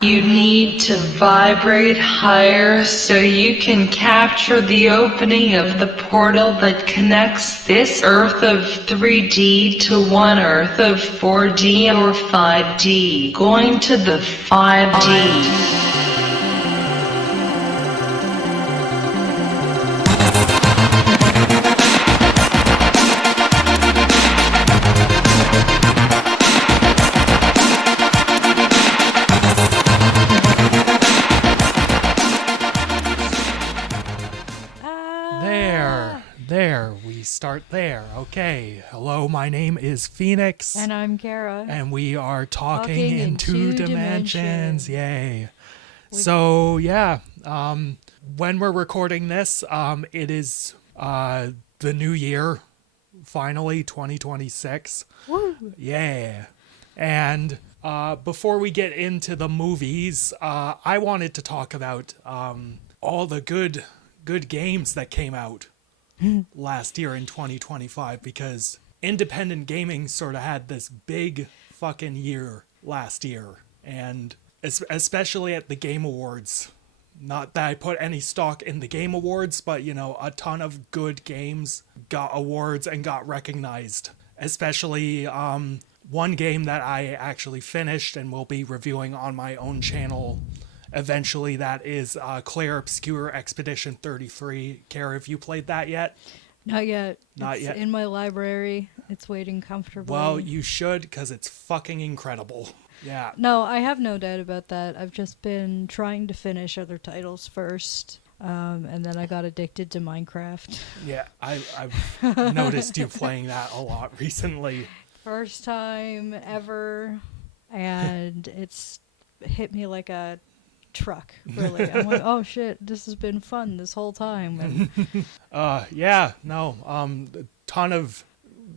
You need to vibrate higher so you can capture the opening of the portal that connects this Earth of 3D to one Earth of 4D or 5D. Going to the 5D. We start there. Okay. Hello, my name is Phoenix. And I'm Kara. And we are talking in two dimensions. Yay. When we're recording this, it is the new year, finally, 2026. Woo. Yeah. And before we get into the movies, I wanted to talk about all the good games that came out last year in 2025, because independent gaming sort of had this big fucking year last year, and especially at the Game Awards. Not that I put any stock in the Game Awards, but a ton of good games got awards and got recognized. Especially one game that I actually finished and will be reviewing on my own channel eventually, that is Claire Obscure Expedition 33. Kara, have you played that yet? Not yet. Not it's yet. In my library. It's waiting comfortably. Well, you should, because it's fucking incredible. Yeah. No, I have no doubt about that. I've just been trying to finish other titles first, and then I got addicted to Minecraft. Yeah, I've noticed you playing that a lot recently. First time ever, and it's hit me like a truck, really. I'm like, oh shit, this has been fun this whole time.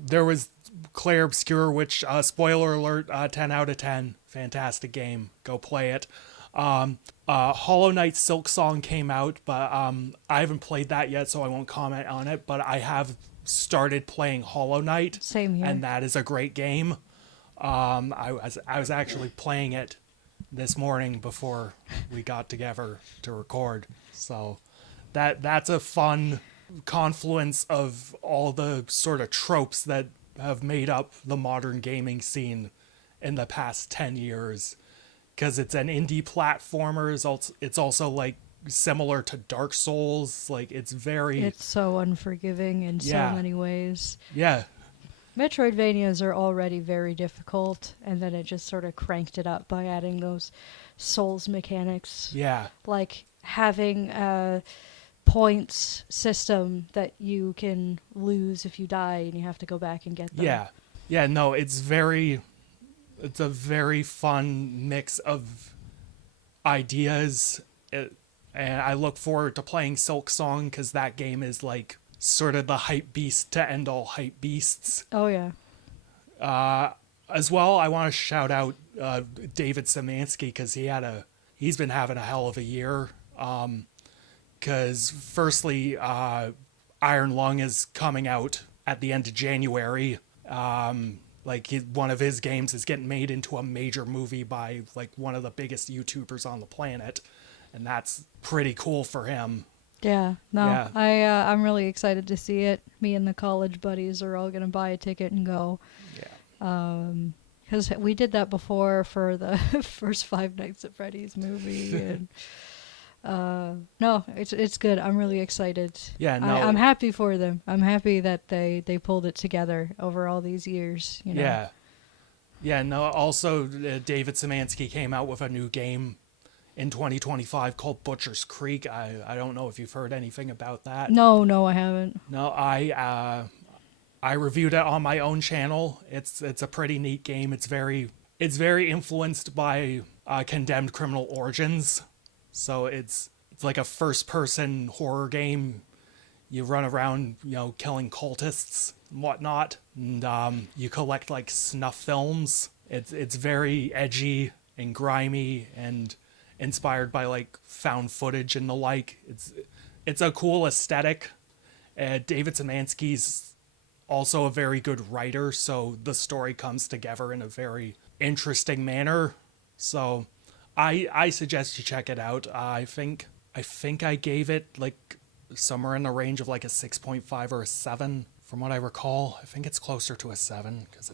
There was Claire Obscure, which spoiler alert, 10 out of 10, fantastic game, go play it. Hollow Knight Silk Song came out, but I haven't played that yet, so I won't comment on it, but I have started playing Hollow Knight. Same here. And that is a great game. I was actually playing it this morning before we got together to record, so that's a fun confluence of all the sort of tropes that have made up the modern gaming scene in the past 10 years, because it's an indie platformer. It's also like similar to Dark Souls. Like it's so unforgiving in so many ways. Yeah. Metroidvanias are already very difficult, and then it just sort of cranked it up by adding those Souls mechanics. Yeah. Like having a points system that you can lose if you die and you have to go back and get them. Yeah. Yeah, no, it's a very fun mix of ideas, and I look forward to playing Silk Song, because that game is like sort of the hype beast to end all hype beasts. Oh, yeah. As well, I want to shout out David Szymanski, because he's been having a hell of a year. Because firstly, Iron Lung is coming out at the end of January. One of his games is getting made into a major movie by like one of the biggest YouTubers on the planet, and that's pretty cool for him. Yeah, no, yeah. I'm really excited to see it. Me and the college buddies are all going to buy a ticket and go. Yeah. Because we did that before for the first Five Nights at Freddy's movie. And no, it's good. I'm really excited. Yeah, no. I'm happy for them. I'm happy that they pulled it together over all these years. Yeah. Yeah, no, also David Szymanski came out with a new game in 2025 called Butcher's Creek. I don't know if you've heard anything about that. No, I haven't. No, I reviewed it on my own channel. It's a pretty neat game. It's very influenced by Condemned Criminal Origins. So it's like a first-person horror game. You run around, killing cultists and whatnot, and you collect like snuff films. It's very edgy and grimy and inspired by like found footage and the like. It's a cool aesthetic. David Szymanski's also a very good writer, so the story comes together in a very interesting manner. So I suggest you check it out. I think I gave it like somewhere in the range of like a 6.5 or a 7 from what I recall. I think it's closer to a 7 because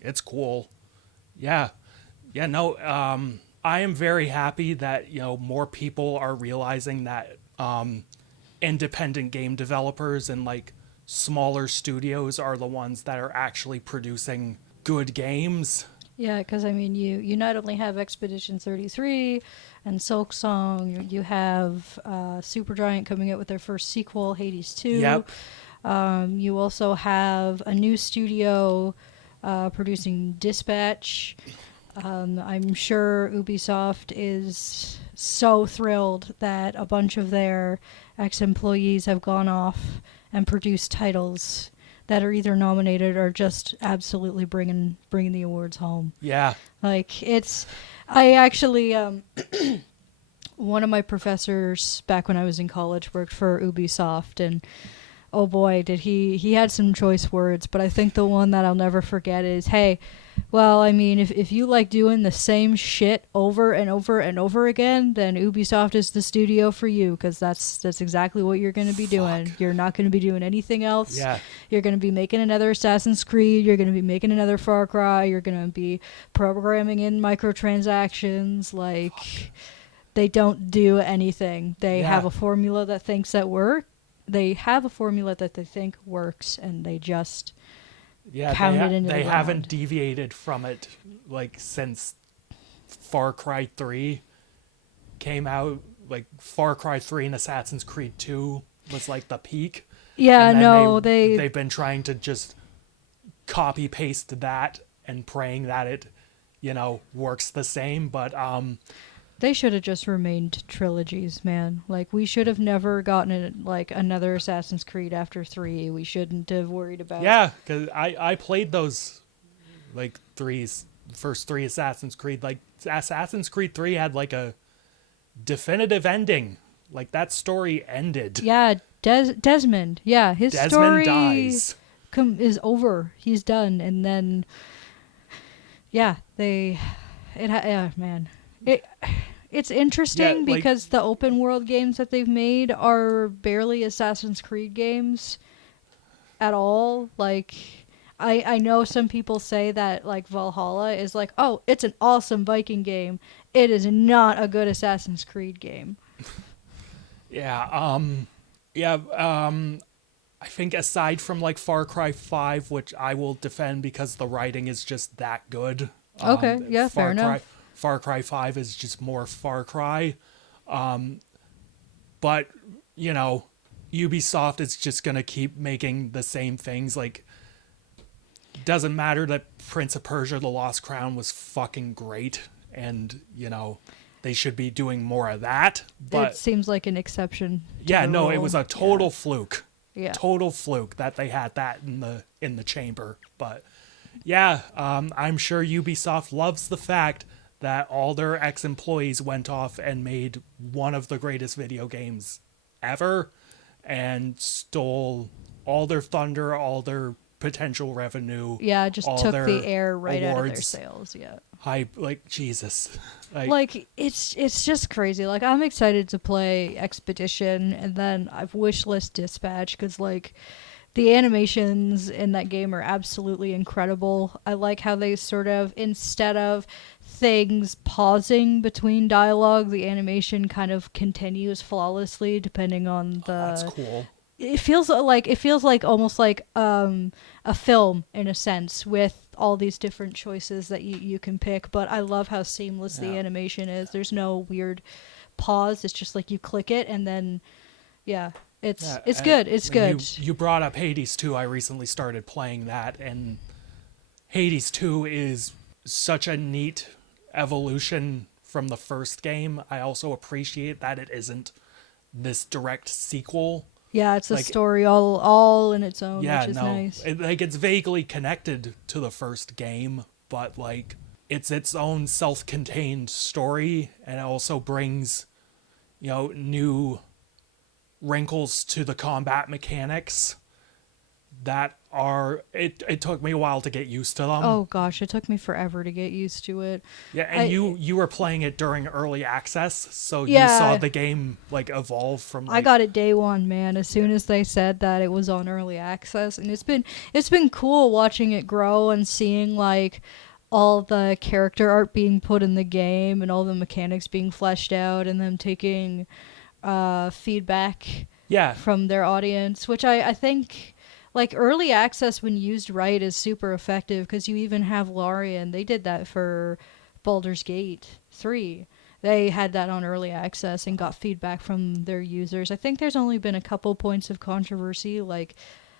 it's cool. Yeah. Yeah, no, I am very happy that, more people are realizing that independent game developers and like smaller studios are the ones that are actually producing good games. Yeah, because I mean, you not only have Expedition 33 and Silk Song, you have Supergiant coming out with their first sequel, Hades 2. Yep. You also have a new studio producing Dispatch. I'm sure Ubisoft is so thrilled that a bunch of their ex-employees have gone off and produced titles that are either nominated or just absolutely bringing the awards home. Yeah. Like, I actually, one of my professors back when I was in college worked for Ubisoft, and oh boy, did he had some choice words, but I think the one that I'll never forget is, hey, well, I mean, if you like doing the same shit over and over and over again, then Ubisoft is the studio for you, because that's exactly what you're going to be doing. You're not going to be doing anything else. Yeah. You're going to be making another Assassin's Creed. You're going to be making another Far Cry. You're going to be programming in microtransactions. Like, they don't do anything. They have a formula that thinks that They have a formula that they think works, and they just pound it into the they ground. haven't deviated from it like since Far Cry 3 came out. Like Far Cry 3 and Assassin's Creed 2 was like the peak. Yeah, And then no, they've been trying to just copy paste that and praying that it, works the same. But they should have just remained trilogies, man. Like, we should have never gotten another Assassin's Creed after 3. We shouldn't have worried about. Yeah, because I played those like first three Assassin's Creed. Like Assassin's Creed 3 had like a definitive ending. Like that story ended. Yeah, Desmond. Yeah, his Desmond story dies. is over. He's done, and then yeah, man. It's interesting because the open world games that they've made are barely Assassin's Creed games at all. Like, I know some people say that like Valhalla is like, oh, it's an awesome Viking game. It is not a good Assassin's Creed game. Yeah. I think aside from like Far Cry 5, which I will defend because the writing is just that good. Okay, yeah, fair enough. Far Cry 5 is just more Far Cry. But, Ubisoft is just going to keep making the same things. Like, doesn't matter that Prince of Persia: The Lost Crown was fucking great. And, they should be doing more of that. But it seems like an exception. Yeah, no, it rule. was a total fluke. Yeah. Total fluke that they had that in the chamber. But yeah, I'm sure Ubisoft loves the fact that all their ex-employees went off and made one of the greatest video games ever and stole all their thunder, all their potential revenue. Yeah, just all took their the air right out of their awards. sails. Yeah. Like Jesus. Like it's just crazy. Like, I'm excited to play Expedition, and then I've wishlist Dispatch because like the animations in that game are absolutely incredible. I like how they sort of, instead of things pausing between dialogue, the animation kind of continues flawlessly depending on the. That's cool. It feels like almost like a film in a sense, with all these different choices that you can pick. But I love how seamless the animation is. There's no weird pause. It's just like you click it and then it's good. It's good. You brought up Hades 2. I recently started playing that, and Hades 2 is such a neat evolution from the first game. I also appreciate that it isn't this direct sequel. Yeah, it's a story all in its own, which is nice. It's vaguely connected to the first game, but like it's its own self-contained story, and it also brings, new wrinkles to the combat mechanics that are it took me a while to get used to them. Oh gosh, it took me forever to get used to it. Yeah, and you were playing it during early access, so you Yeah. saw the game like evolve from I like got it day one, man. As soon as they said that it was on early access, and it's been cool watching it grow and seeing like all the character art being put in the game and all the mechanics being fleshed out, and them taking feedback yeah, from their audience, which I think like early access when used right is super effective because you even have Larian. They did that for Baldur's Gate 3. They had that on early access and got feedback from their users. I think there's only been a couple points of controversy. Like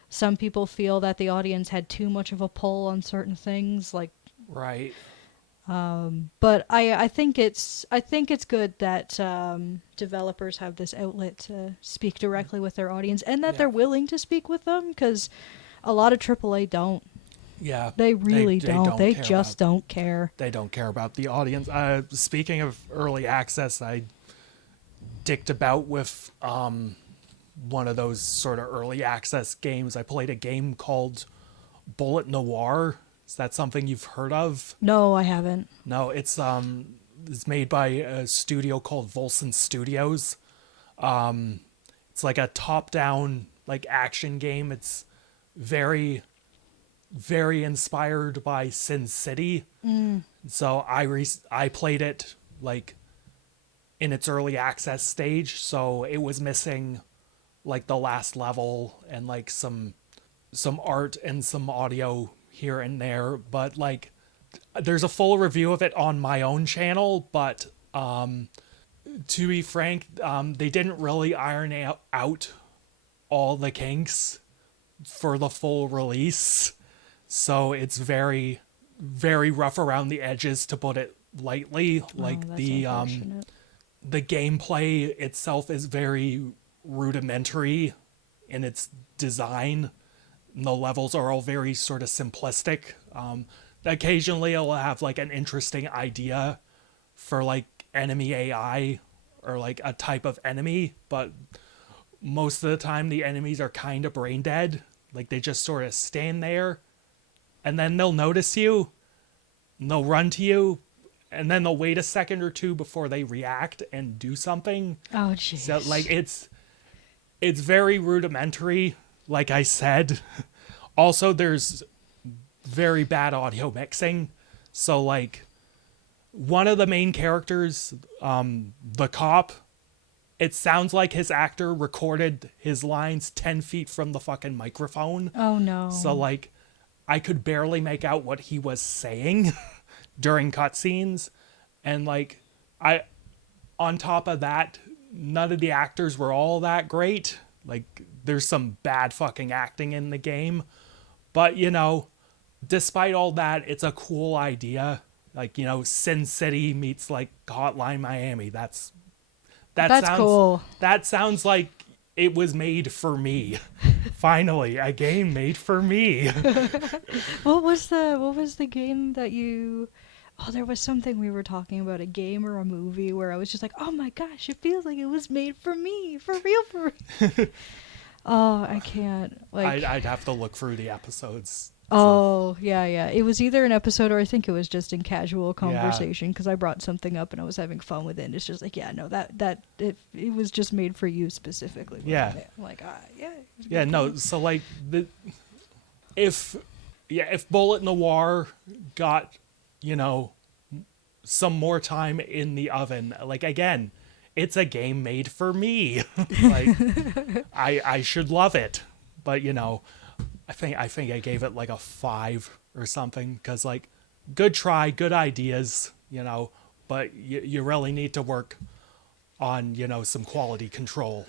some people feel that the audience had too much of a pull on certain things. Like, right. but I think it's good that developers have this outlet to speak directly with their audience and that Yeah. they're willing to speak with them because a lot of AAA don't. Yeah, They really they don't. They care just about- don't care. They don't care about the audience. Speaking of early access, I dicked about with one of those sort of early access games. I played a game called Bullet Noir. Is that something you've heard of? No, I haven't. No, it's made by a studio called Volson Studios. It's like a top-down like action game. It's very very inspired by Sin City. So I played it like in its early access stage, so it was missing like the last level and like some art and some audio here and there, but like there's a full review of it on my own channel, but to be frank, they didn't really iron out all the kinks for the full release. So it's very, very rough around the edges, to put it lightly. Like That's the unfortunate. gameplay itself is very rudimentary in its design. And the levels are all very sort of simplistic. Occasionally I'll have like an interesting idea for like enemy AI or like a type of enemy, but most of the time the enemies are kind of brain dead. Like they just sort of stand there and then they'll notice you and they'll run to you and then they'll wait a second or two before they react and do something. Oh, jeez. So like it's very rudimentary, like I said. Also, there's very bad audio mixing. So like one of the main characters, the cop, it sounds like his actor recorded his lines 10 feet from the fucking microphone. Oh, no. So like I could barely make out what he was saying during cutscenes. And like on top of that, none of the actors were all that great. Like there's some bad fucking acting in the game. But you know, despite all that, it's a cool idea. Like, you know, Sin City meets like Hotline Miami. That's cool. That sounds like it was made for me. Finally, a game made for me. What was the game that you... Oh, there was something we were talking about, a game or a movie, where I was just like, oh my gosh, it feels like it was made for me. For real. Oh, I can't. Like, I'd have to look through the episodes. oh, yeah. It was either an episode or I think it was just in casual conversation because I brought something up and I was having fun with it. And it's just like, yeah, no, it was just made for you specifically. Yeah. I'm like, yeah. Yeah, no, so like if Bullet Noir got, you know, some more time in the oven, like again, it's a game made for me. Like I should love it. But you know, I think I gave it like a 5 or something because like good try, good ideas, you know, but you really need to work on, you know, some quality control.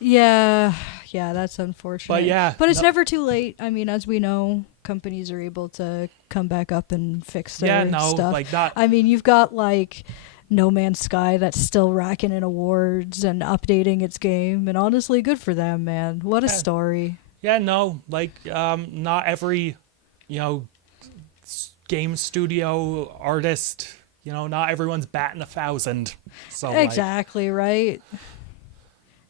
Yeah, that's unfortunate. But yeah, but it's never too late. I mean, as we know, companies are able to come back up and fix their stuff. Like not. I mean, you've got like No Man's Sky that's still racking in awards and updating its game, and honestly, good for them, man. What a story. Yeah, no, like not every, you know, game studio artist, you know, not everyone's batting 1,000. So Exactly, right?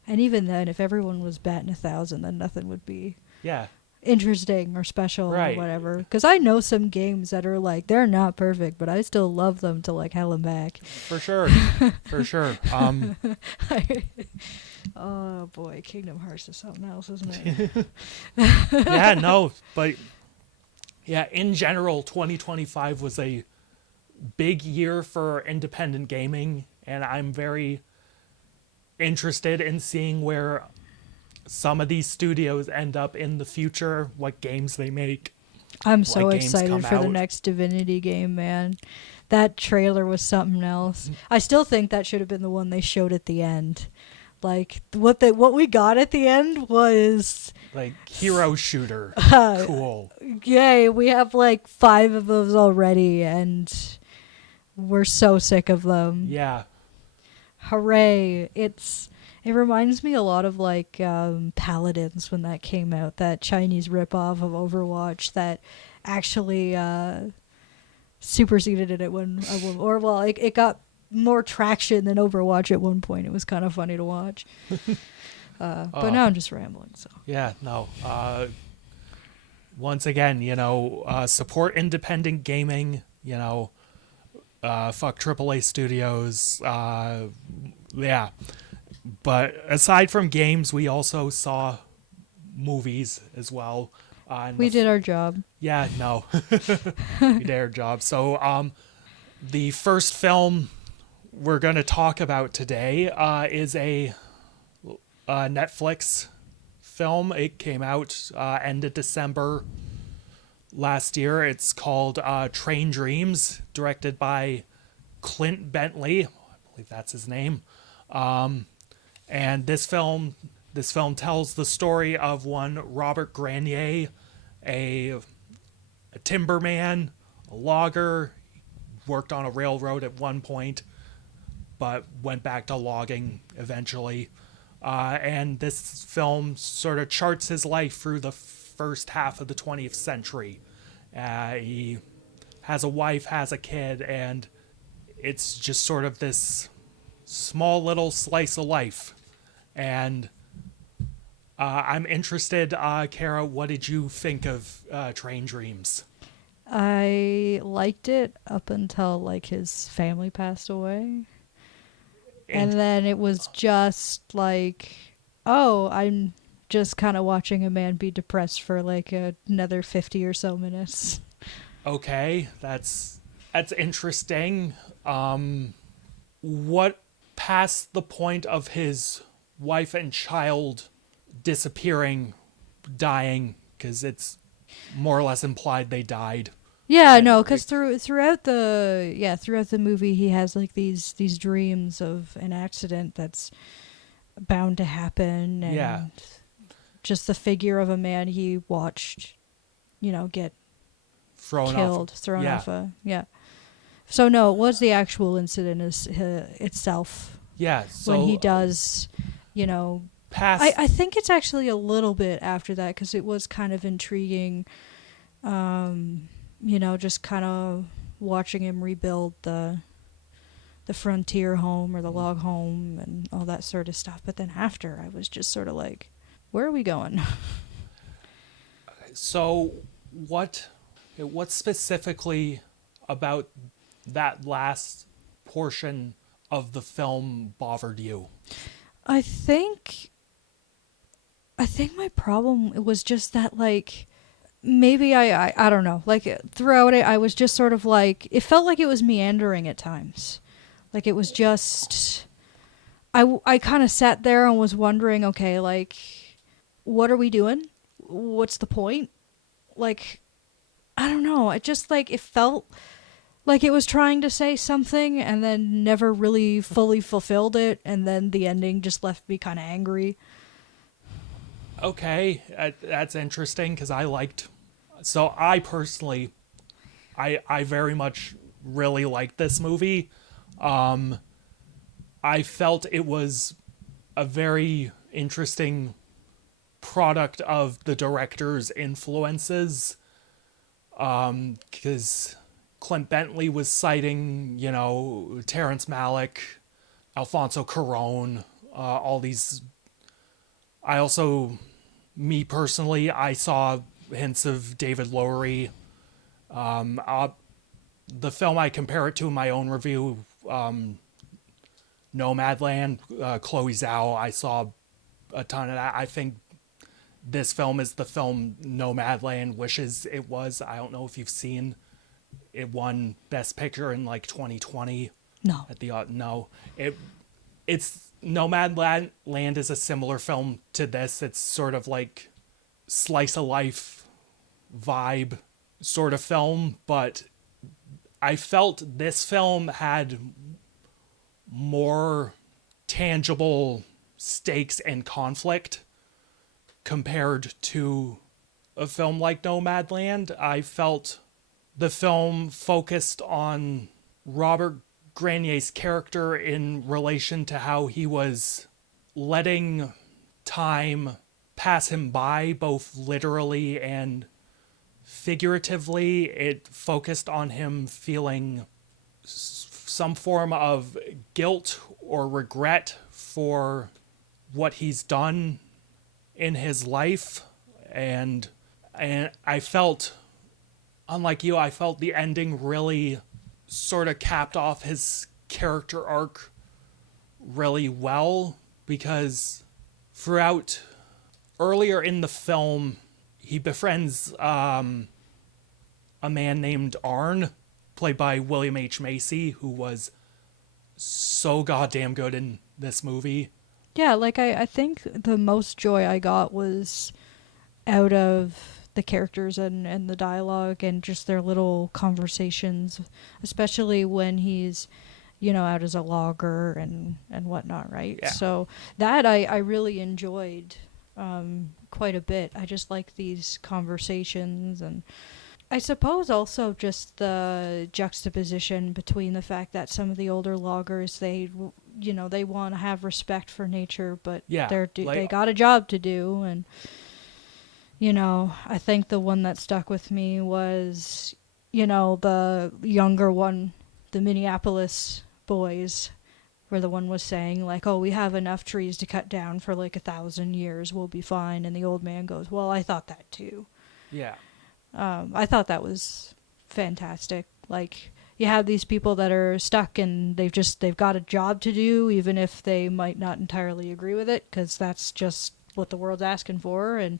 And even then, if everyone was batting 1,000, then nothing would be. Yeah. interesting or special Right. or whatever. Because I know some games that are like, they're not perfect, but I still love them to like hell and back. For sure. For sure. Oh boy, Kingdom Hearts is something else, isn't it? Yeah, no, but yeah, in general, 2025 was a big year for independent gaming, and I'm very interested in seeing where some of these studios end up in the future, what games they make. I'm so games excited come for the out. next Divinity game, man. That trailer was something else. I still think that should have been the one they showed at the end. Like what we got at the end was Like hero shooter. Cool. yay, we have like 5 of those already and we're so sick of them. Yeah. Hooray. It reminds me a lot of like Paladins when that came out, that Chinese ripoff of Overwatch that actually superseded it at one, or well, it got more traction than Overwatch at one point. It was kind of funny to watch. But now I'm just rambling. So Yeah, no. Once again, support independent gaming, fuck AAA studios. Yeah. But aside from games, we also saw movies as well. we did our job. Yeah, no. We did our job. So, the first film we're going to talk about today is a Netflix film. It came out end of December last year. It's called Train Dreams, directed by Clint Bentley. I believe that's his name. And this film tells the story of one Robert Grenier, a timberman, a logger, worked on a railroad at one point, but went back to logging eventually. And this film sort of charts his life through the first half of the 20th century. He has a wife, has a kid, and it's just sort of this small little slice of life. And I'm interested, Kara, what did you think of Train Dreams? I liked it up until like his family passed away. And then it was just like, oh, I'm just kind of watching a man be depressed for like another 50 or so minutes. Okay, that's interesting. What past the point of his wife and child disappearing, dying, because it's more or less implied they died. Yeah, no, because throughout the movie he has like these dreams of an accident that's bound to happen, and just the figure of a man he watched, get thrown off a. So no, it was the actual incident itself. Yeah, so when he does, past. I think it's actually a little bit after that because it was kind of intriguing. Just kind of watching him rebuild the frontier home or the log home and all that sort of stuff. But then after, I was just sort of like, where are we going? So what specifically about that last portion of the film bothered you? I think my problem was just that, like, maybe I don't know. Like, throughout it, I was just sort of like, it felt like it was meandering at times. Like, it was just, I kind of sat there and was wondering, okay, like, what are we doing? What's the point? Like, I don't know. It just, like, it felt like it was trying to say something and then never really fully fulfilled it. And then the ending just left me kind of angry. Okay, that's interesting because I personally, I very much really liked this movie. I felt it was a very interesting product of the director's influences, because Clint Bentley was citing, Terrence Malick, Alfonso Cuarón, all these. I also, me personally, I saw hints of David Lowery. The film I compare it to in my own review, Nomadland, Chloe Zhao, I saw a ton of that. I think this film is the film Nomadland wishes it was. I don't know if you've seen it. Won Best Picture in like 2020. No. At the no, it's Nomadland is a similar film to this. It's sort of like slice of life vibe sort of film, but I felt this film had more tangible stakes and conflict compared to a film like Nomadland. I felt the film focused on Robert Granier's character in relation to how he was letting time pass him by, both literally and figuratively. It focused on him feeling some form of guilt or regret for what he's done in his life, and I felt, unlike you, I felt the ending really sort of capped off his character arc really well, because throughout earlier in the film he befriends a man named Arn, played by William H. Macy, who was so goddamn good in this movie. Yeah, like I think the most joy I got was out of the characters and the dialogue and just their little conversations, especially when he's, out as a logger and whatnot, right? Yeah. So that I really enjoyed quite a bit. I just like these conversations, and I suppose also just the juxtaposition between the fact that some of the older loggers, they want to have respect for nature, but they got a job to do. And I think the one that stuck with me was the younger one, the Minneapolis boys, where the one was saying like, oh, we have enough trees to cut down for like 1,000 years, we'll be fine. And the old man goes, well, I thought that too. Yeah. I thought that was fantastic. Like, you have these people that are stuck and they've got a job to do, even if they might not entirely agree with it, because that's just what the world's asking for, and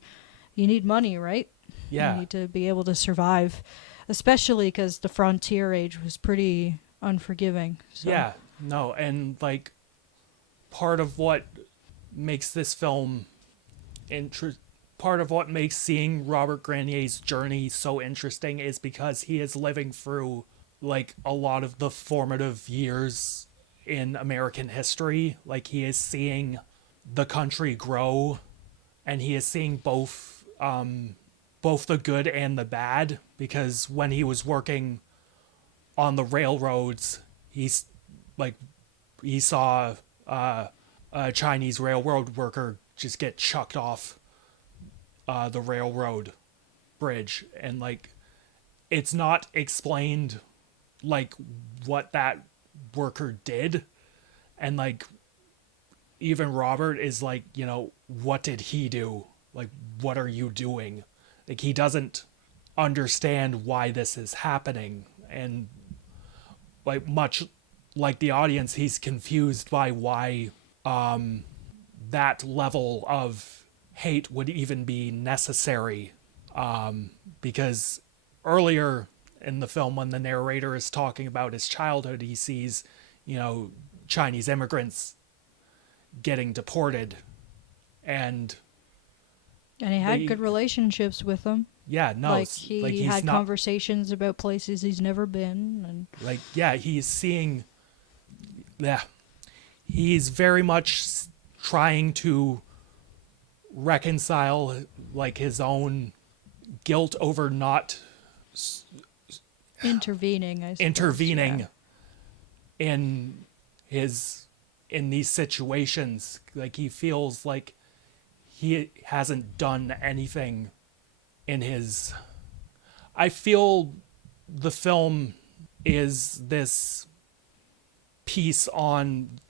you need money, right? Yeah. You need to be able to survive, especially because the frontier age was pretty unforgiving. So. Yeah, no, and like part of what makes this film part of what makes seeing Robert Granier's journey so interesting is because he is living through like a lot of the formative years in American history. Like, he is seeing the country grow, and he is seeing both the good and the bad, because when he was working on the railroads, he saw a Chinese railroad worker just get chucked off the railroad bridge, and like, it's not explained like what that worker did, and like, even Robert is like, what did he do? Like, what are you doing? Like, he doesn't understand why this is happening, and like, much like the audience, he's confused by why that level of hate would even be necessary, because earlier in the film, when the narrator is talking about his childhood, he sees Chinese immigrants getting deported, and he had good relationships with them. Yeah, no, like he he's had not, conversations about places he's never been, and like, yeah, he's seeing, yeah, he's very much trying to reconcile like his own guilt over not intervening in these situations. Like, he feels like he hasn't done anything in his... I feel the film is this piece on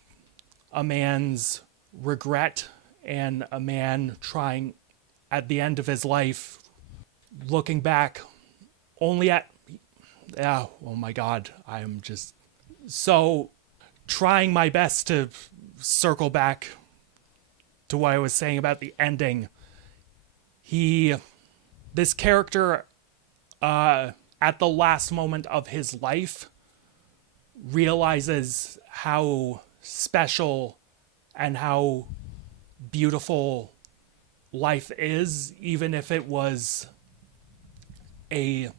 a man's regret, and a man trying at the end of his life looking back only at, yeah, oh my God, I am just so trying my best to circle back to what I was saying about the ending. This character, at the last moment of his life, realizes how special and how beautiful life is, even if it was a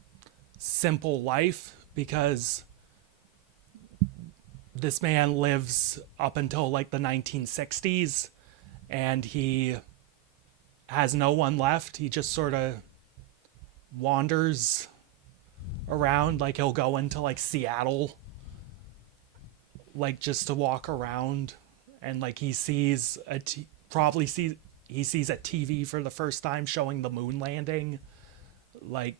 simple life, because this man lives up until like the 1960s and he has no one left. He just sort of wanders around. Like he'll go into like Seattle, like just to walk around, and like he sees he sees a TV for the first time showing the moon landing. Like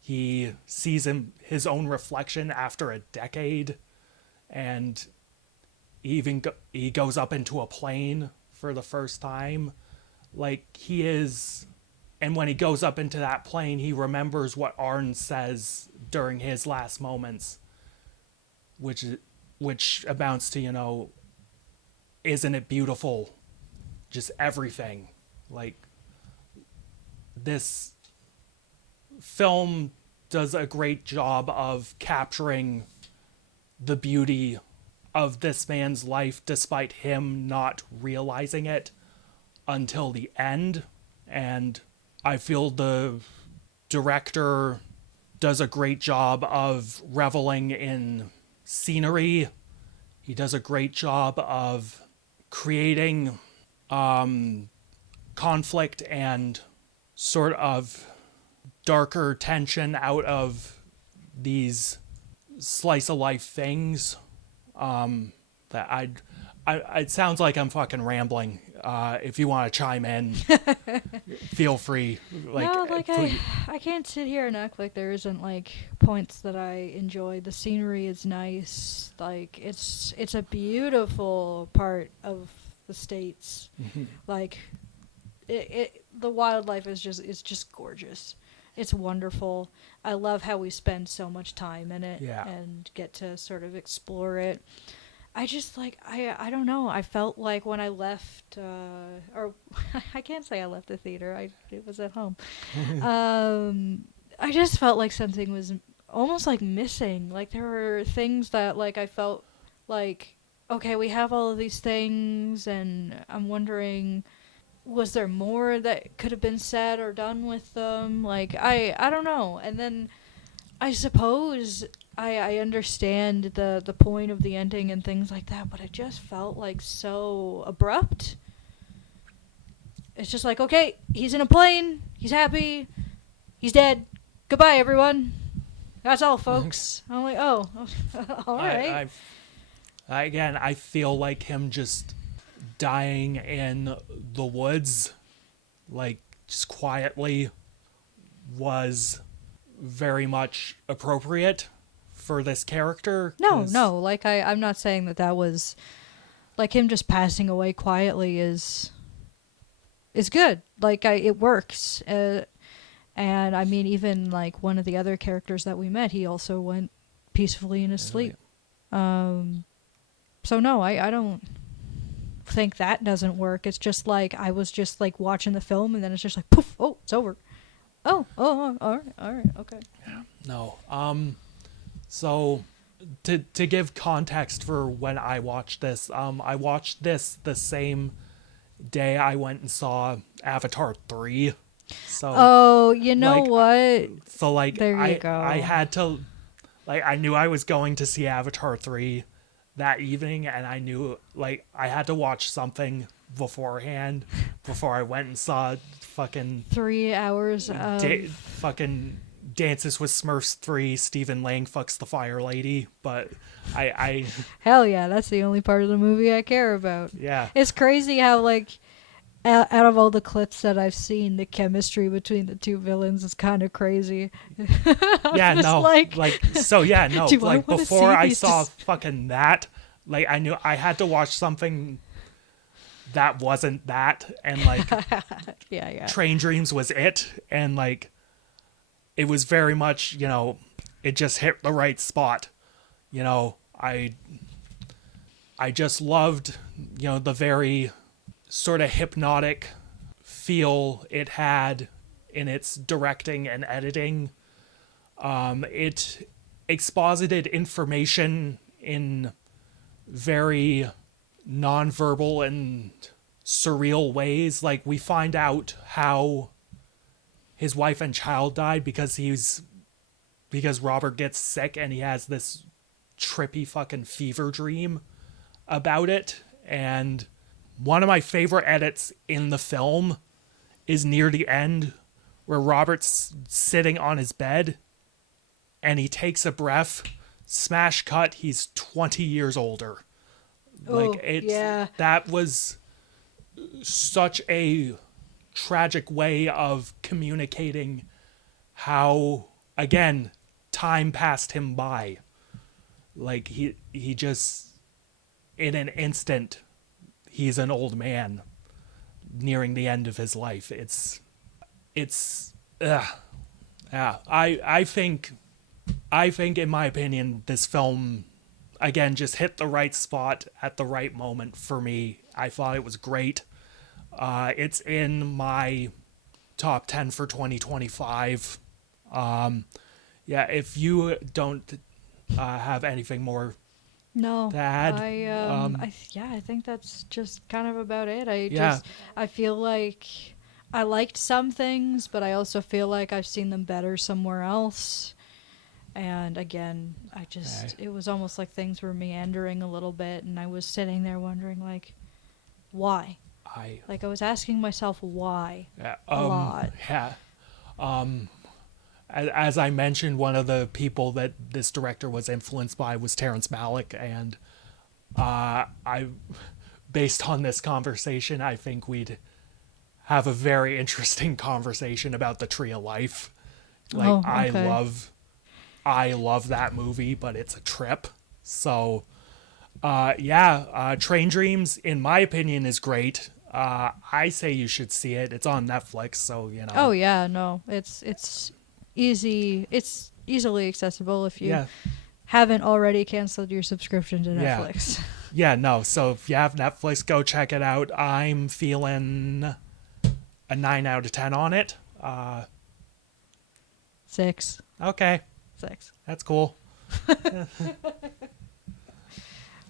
he sees his own reflection after a decade, and he goes up into a plane for the first time. Like he is, and when he goes up into that plane, he remembers what Arn says during his last moments, which amounts to, isn't it beautiful? Just everything. Like, this film does a great job of capturing the beauty of this man's life despite him not realizing it until the end. And I feel the director does a great job of reveling in scenery. He does a great job of creating conflict and sort of darker tension out of these slice of life things. That it sounds like I'm fucking rambling. If you want to chime in, feel free. I can't sit here and act like there isn't like points that I enjoy. The scenery is nice. Like it's a beautiful part of the States. Mm-hmm. Like the wildlife is just gorgeous. It's wonderful. I love how we spend so much time in it and get to sort of explore it. I just I don't know. I felt like when I left, or I can't say I left the theater. It was at home. I just felt like something was almost like missing. Like there were things that like I felt like, okay, we have all of these things, and I'm wondering, was there more that could have been said or done with them? Like I don't know. And then I suppose I understand the point of the ending and things like that, but it just felt like so abrupt. It's just like, okay, he's in a plane, he's happy, he's dead, goodbye everyone. That's all, folks. I'm like, oh, all right. I feel like him just dying in the woods, like just quietly, was very much appropriate for this character. No, like I'm not saying that was like him just passing away quietly is good. Like it works. And I mean, even like one of the other characters that we met, he also went peacefully in his sleep. So no, I don't think that doesn't work. It's just like I was just like watching the film, and then it's just like poof, oh, it's over. Oh, all right, okay. Yeah, no. So to give context for when I watched this, I watched this the same day I went and saw Avatar 3. So you know what? So like there you go. I had to, like, I knew I was going to see Avatar 3 that evening, and I knew like I had to watch something beforehand before I went and saw fucking 3 hours of fucking Dances with Smurfs 3, Stephen Lang fucks the Fire Lady. But I hell yeah, that's the only part of the movie I care about. Yeah, it's crazy how like out of all the clips that I've seen, the chemistry between the two villains is kind of crazy. Yeah, no, like before I saw just fucking that, like I knew I had to watch something that wasn't that, and like Yeah. Train Dreams was it, and like it was very much, it just hit the right spot. I just loved, the very sort of hypnotic feel it had in its directing and editing. It exposited information in very nonverbal and surreal ways. Like, we find out how his wife and child died because Robert gets sick and he has this trippy fucking fever dream about it. And one of my favorite edits in the film is near the end, where Robert's sitting on his bed and he takes a breath, smash cut, he's 20 years older. That was such a tragic way of communicating how, again, time passed him by. Like, he just, in an instant, he's an old man nearing the end of his life. I think, in my opinion, this film, again, just hit the right spot at the right moment for me. I thought it was great. It's in my top 10 for 2025. If you don't have anything more No, to add, I think that's just kind of about it. Yeah. I feel like I liked some things, but I also feel like I've seen them better somewhere else. And again, it was almost like things were meandering a little bit, and I was sitting there wondering, like, why? I was asking myself why a lot. Yeah. As I mentioned, one of the people that this director was influenced by was Terrence Malick, and based on this conversation, I think we'd have a very interesting conversation about The Tree of Life. Like, okay. I love that movie, but it's a trip. So, Train Dreams, in my opinion, is great. I say you should see it. It's on Netflix, so Oh yeah, no, it's easy. It's easily accessible if you haven't already canceled your subscription to Netflix. Yeah, no. So if you have Netflix, go check it out. I'm feeling a 9 out of 10 on it. 6. Okay. 6. That's cool.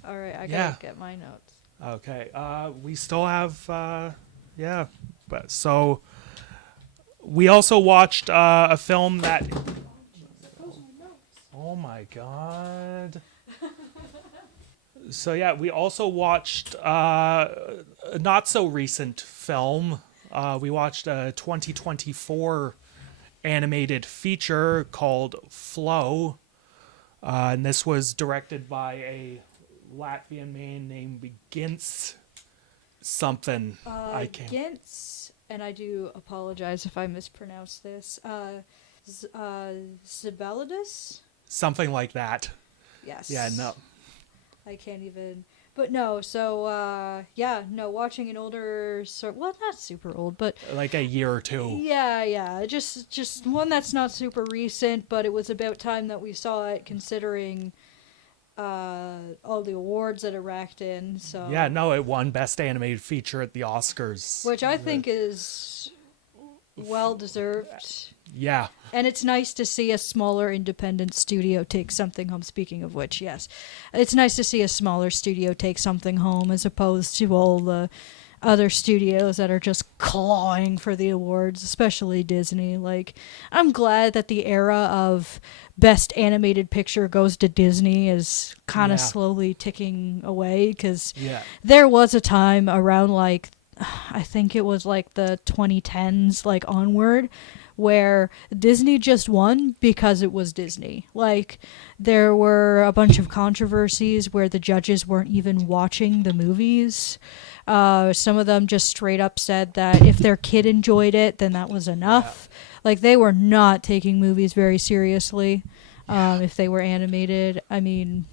All right, I gotta get my notes. Okay. We still have, but so we also watched a film that. Oh my god. So yeah, we also watched a not so recent film. We watched a 2024 animated feature called Flow, and this was directed by a Latvian man named Gintz something. I can't. Gintz, and I do apologize if I mispronounce this. Zibelidis? Something like that. Yes. Yeah, no. I can't even. But no, so, watching an older, well, not super old, but. Like a year or two. Yeah, just one that's not super recent, but it was about time that we saw it, considering all the awards that it racked in, so. Yeah, no, it won Best Animated Feature at the Oscars. Which I think is well-deserved. Yeah. And it's nice to see a smaller independent studio take something home. Speaking of which, yes. It's nice to see a smaller studio take something home as opposed to all the other studios that are just clawing for the awards, especially Disney. Like, I'm glad that the era of Best Animated Picture goes to Disney is kind of slowly ticking away, because there was a time around, like, I think it was like the 2010s, like onward, where Disney just won because it was Disney. Like, there were a bunch of controversies where the judges weren't even watching the movies. Some of them just straight up said that if their kid enjoyed it, then that was enough. Like, they were not taking movies very seriously if they were animated. I mean,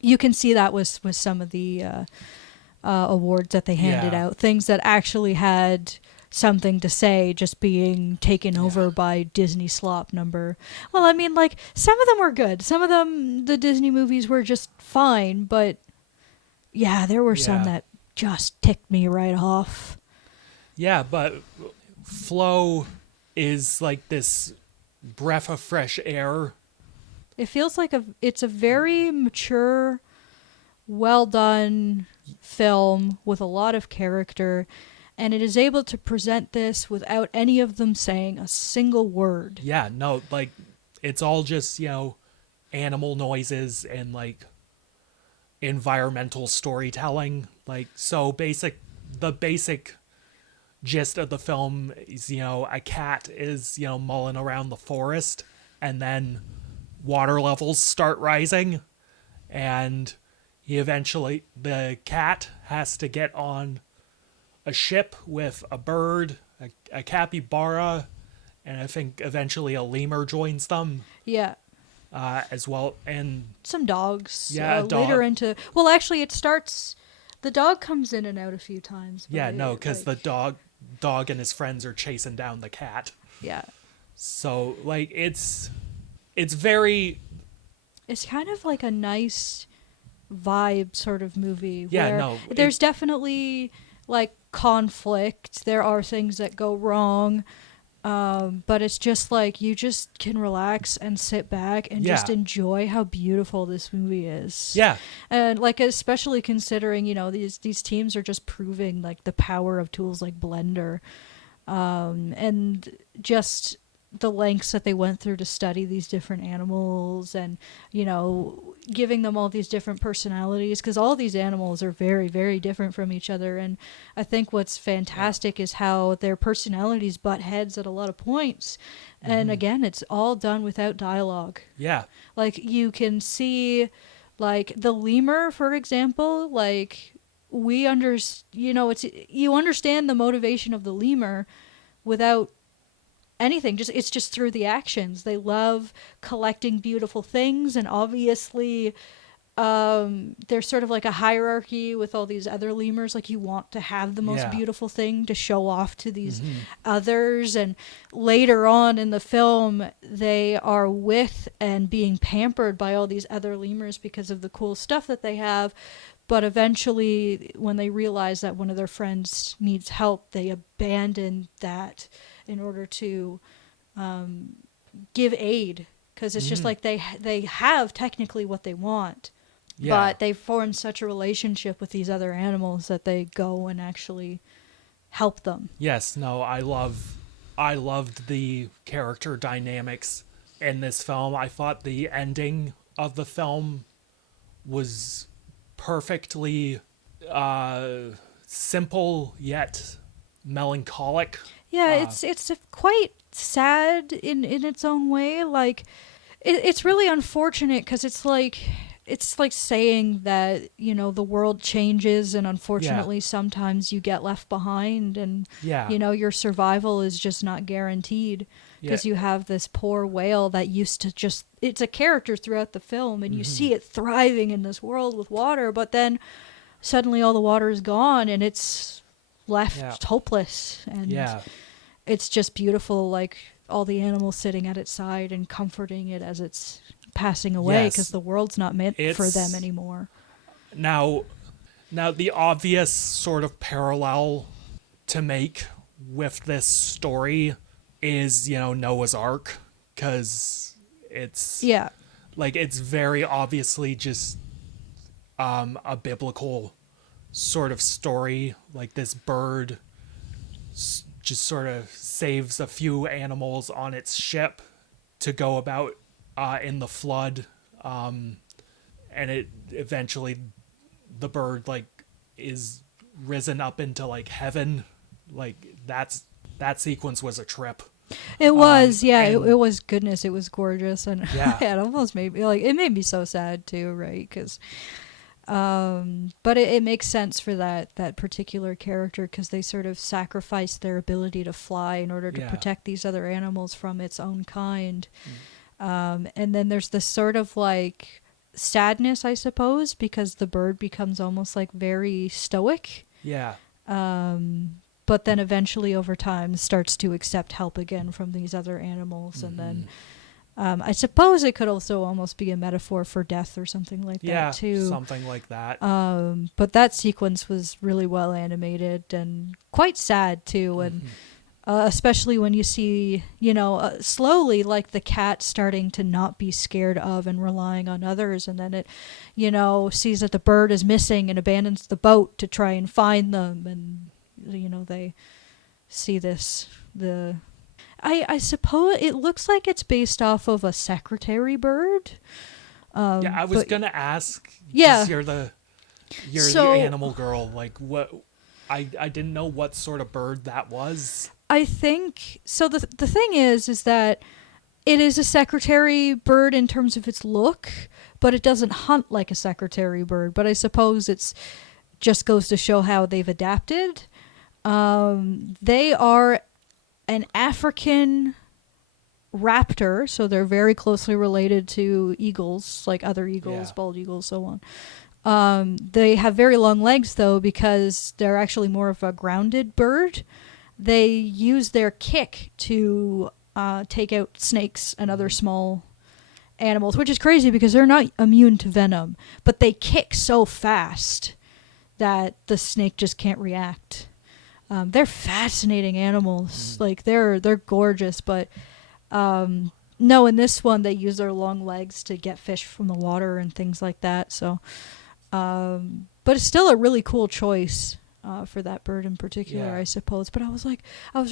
you can see that with some of the awards that they handed Yeah. out. Things that actually had something to say, just being taken over by Disney slop number. Well, I mean, like, some of them were good. Some of them, the Disney movies were just fine, but yeah, there were some Yeah. that just ticked me right off. Yeah, but Flow is like this breath of fresh air. It feels like it's a very mature, well done film with a lot of character, and it is able to present this without any of them saying a single word. Yeah, no, like it's all just, animal noises and like environmental storytelling. Like, so the basic gist of the film is, a cat is, mulling around the forest, and then water levels start rising, and the cat has to get on a ship with a bird, a capybara, and I think eventually a lemur joins them Yeah. as well. And Some dogs. Yeah, a Later dog. into. Well, actually, it starts. The dog comes in and out a few times. But yeah, no, because like, the dog and his friends are chasing down the cat. Yeah. So like it's very It's kind of like a nice vibe sort of movie. Yeah, where no, there's definitely like conflict. There are things that go wrong. But it's just like you just can relax and sit back and just Yeah. enjoy how beautiful this movie is. yeah And like especially considering, these teams are just proving like the power of tools like Blender. And just the lengths that they went through to study these different animals and, giving them all these different personalities, because all these animals are very, very different from each other. And I think what's fantastic is how their personalities butt heads at a lot of points. And again, it's all done without dialogue. yeah Like you can see, like the lemur, for example, like you understand the motivation of the lemur without anything. It's just through the actions. They love collecting beautiful things, and obviously there's sort of like a hierarchy with all these other lemurs. Like you want to have the most Yeah. beautiful thing to show off to these others. And later on in the film, they are with and being pampered by all these other lemurs because of the cool stuff that they have. But eventually, when they realize that one of their friends needs help, they abandon that in order to give aid, because it's just like they have technically what they want, Yeah. but they formed such a relationship with these other animals that they go and actually help them. Yes, no, I loved the character dynamics in this film. I thought the ending of the film was perfectly simple yet melancholic. Yeah, it's quite sad in its own way. Like it's really unfortunate because it's like saying that the world changes, and unfortunately sometimes you get left behind, and Yeah. your survival is just not guaranteed, because Yeah. you have this poor whale that used to just, it's a character throughout the film, and you see it thriving in this world with water, but then suddenly all the water is gone and it's left hopeless. And Yeah. it's just beautiful, like all the animals sitting at its side and comforting it as it's passing away, Yes. because the world's not meant for It's- them anymore. Now the obvious sort of parallel to make with this story is, Noah's Ark, because it's Yeah. like it's very obviously just a biblical sort of story. Like this bird just sort of saves a few animals on its ship to go about in the flood, and it eventually the bird like is risen up into like heaven. Like that sequence was a trip. It was, yeah, and- it was goodness. It was gorgeous, and Yeah. it almost made me it made me so sad too, right? Because, but it makes sense for that particular character, because they sort of sacrificed their ability to fly in order to Yeah. protect these other animals from its own kind. And then there's this sort of like sadness, I suppose, because the bird becomes almost like very stoic. Yeah. But then eventually over time starts to accept help again from these other animals. And then I suppose it could also almost be a metaphor for death or something like Yeah, that too. something like that. But that sequence was really well animated and quite sad too. And especially when you see, slowly like the cat starting to not be scared of and relying on others. And then it, sees that the bird is missing and abandons the boat to try and find them. And, they see I suppose it looks like it's based off of a secretary bird. Yeah, I was gonna ask. Yeah. 'Cause you're the animal girl. Like what? I didn't know what sort of bird that was. I think so. The thing is that it is a secretary bird in terms of its look, but it doesn't hunt like a secretary bird. But I suppose it's just goes to show how they've adapted. They are an African raptor, so they're very closely related to eagles, like other eagles, bald eagles, so on. They have very long legs, though, because they're actually more of a grounded bird. They use their kick to take out snakes and other small animals, which is crazy because they're not immune to venom, but they kick so fast that the snake just can't react. They're fascinating animals. Like they're gorgeous, but no, in this one they use their long legs to get fish from the water and things like that. So, but it's still a really cool choice for that bird in particular, I suppose. But I was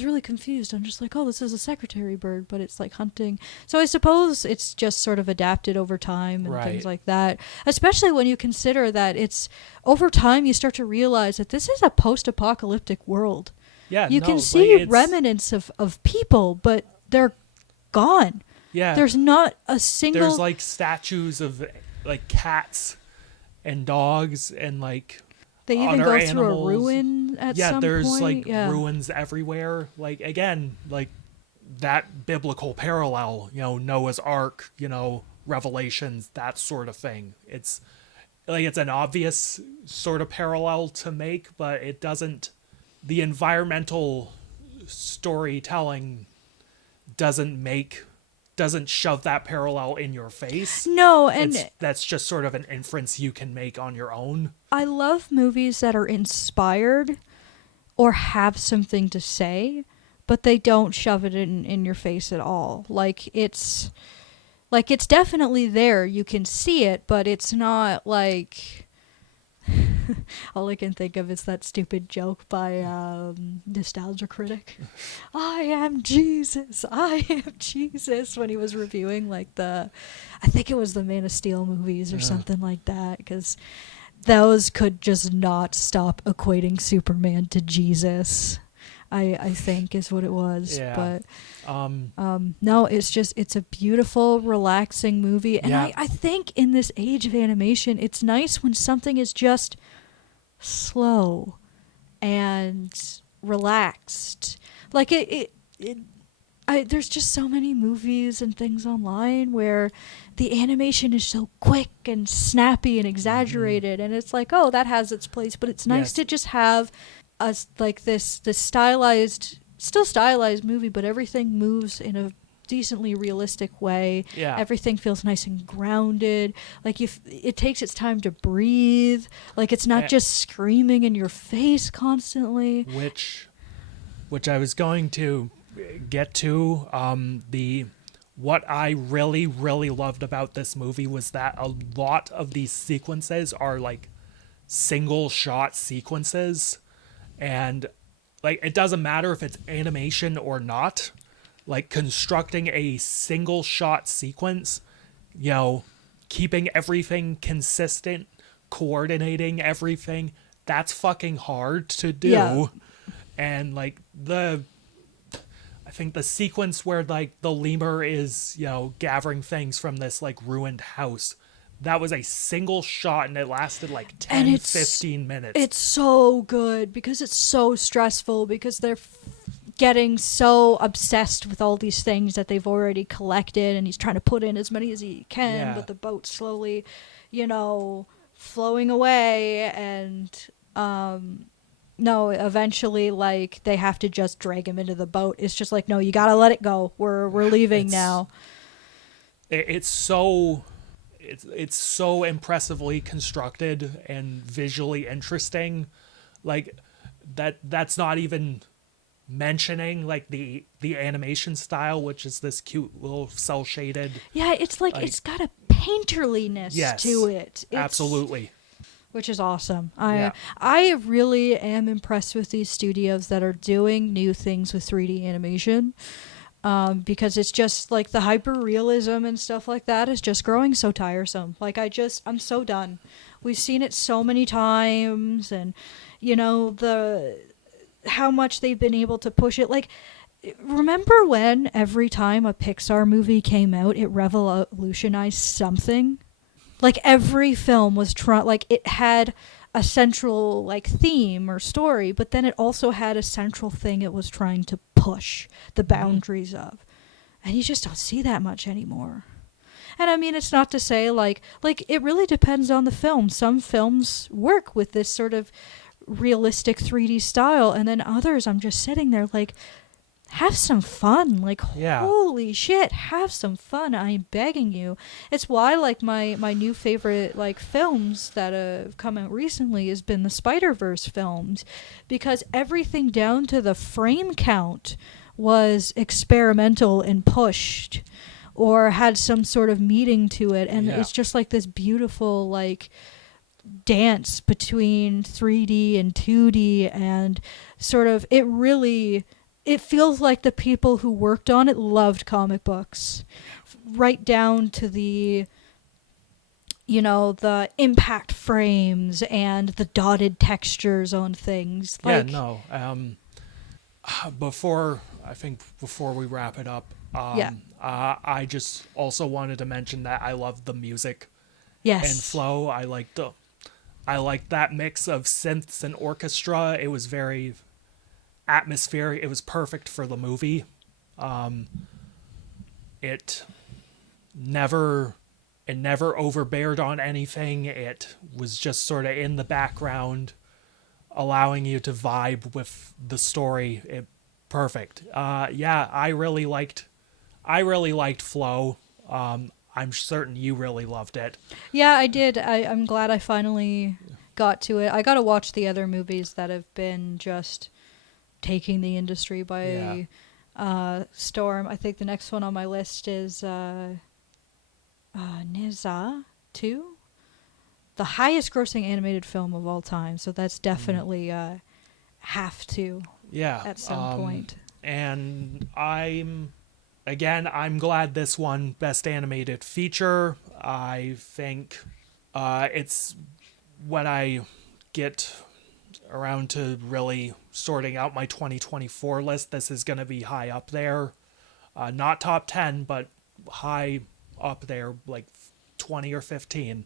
really confused. I'm just like, oh, this is a secretary bird, but it's like hunting. So I suppose it's just sort of adapted over time and things like that. Especially when you consider that it's over time, you start to realize that this is a post-apocalyptic world. Yeah, you can see remnants of people, but they're gone. Yeah, there's not a single. There's like statues of like cats and dogs and like. They even other go through animals. a ruin at some point. There's like ruins everywhere. Like again, like that biblical parallel, Noah's Ark, Revelations, that sort of thing. It's like it's an obvious sort of parallel to make, but it doesn't. The environmental storytelling doesn't shove that parallel in your face. No, and that's just sort of an inference you can make on your own. I love movies that are inspired or have something to say, but they don't shove it in your face at all. Like it's definitely there. You can see it, but it's not like all I can think of is that stupid joke by Nostalgia Critic. I am Jesus, when he was reviewing like I think it was the Man of Steel movies or something like that, because those could just not stop equating Superman to Jesus. I think is what it was. Yeah. But no, it's a beautiful, relaxing movie. And I think in this age of animation, it's nice when something is just slow and relaxed. Like there's just so many movies and things online where the animation is so quick and snappy and exaggerated, and it's like, oh, that has its place, but it's nice to just have like this still stylized movie, but everything moves in a decently realistic way. Yeah. Everything feels nice and grounded. Like it takes its time to breathe. Like it's not just screaming in your face constantly. Which I was going to get to. What I really, really loved about this movie was that a lot of these sequences are like single shot sequences. And like it doesn't matter if it's animation or not, like constructing a single shot sequence, keeping everything consistent, coordinating everything, that's fucking hard to do. Yeah. And like I think the sequence where like the lemur is, gathering things from this like ruined house, that was a single shot and it lasted like 10, 15 minutes. It's so good because it's so stressful because they're getting so obsessed with all these things that they've already collected, and he's trying to put in as many as he can, but the boat slowly flowing away, and no, eventually, like, they have to just drag him into the boat. It's just like, no, you gotta let it go. We're leaving now. It's so it's so impressively constructed and visually interesting. Like that's not even mentioning like the animation style, which is this cute little cell shaded. Yeah, it's like it's got a painterliness Yes, to it. absolutely. Which is awesome. Yeah. I really am impressed with these studios that are doing new things with 3D animation. Because it's just like the hyper realism and stuff like that is just growing so tiresome. Like I'm so done. We've seen it so many times, and the how much they've been able to push it. Like, remember when every time a Pixar movie came out, it revolutionized something? Like, every film was like, it had a central, like, theme or story, but then it also had a central thing it was trying to push the boundaries of. And you just don't see that much anymore. And I mean, it's not to say, like it really depends on the film. Some films work with this sort of realistic 3D style, and then others, I'm just sitting there like, have some fun. Like, Yeah. holy shit, have some fun. I'm begging you. It's why, like, my new favorite, like, films that have come out recently has been the Spider-Verse films, because everything down to the frame count was experimental and pushed or had some sort of meaning to it. And it's just like this beautiful, like, dance between 3D and 2D, and sort of it feels like the people who worked on it loved comic books, right down to the the impact frames and the dotted textures on things. Like, Before we wrap it up, I just also wanted to mention that I love the music yes, and flow. I liked that mix of synths and orchestra. It was very atmospheric. It was perfect for the movie. It never overbeared on anything. It was just sort of in the background, allowing you to vibe with the story. Perfect. I really liked Flow. I'm certain you really loved it. Yeah, I did. I'm glad I finally got to it. I got to watch the other movies that have been just taking the industry by storm. I think the next one on my list is Niza 2, the highest grossing animated film of all time. So that's definitely have to at some point. And I'm glad this won Best Animated Feature. I think it's when I get around to really sorting out my 2024 list, this is going to be high up there. Not top 10, but high up there, like 20 or 15.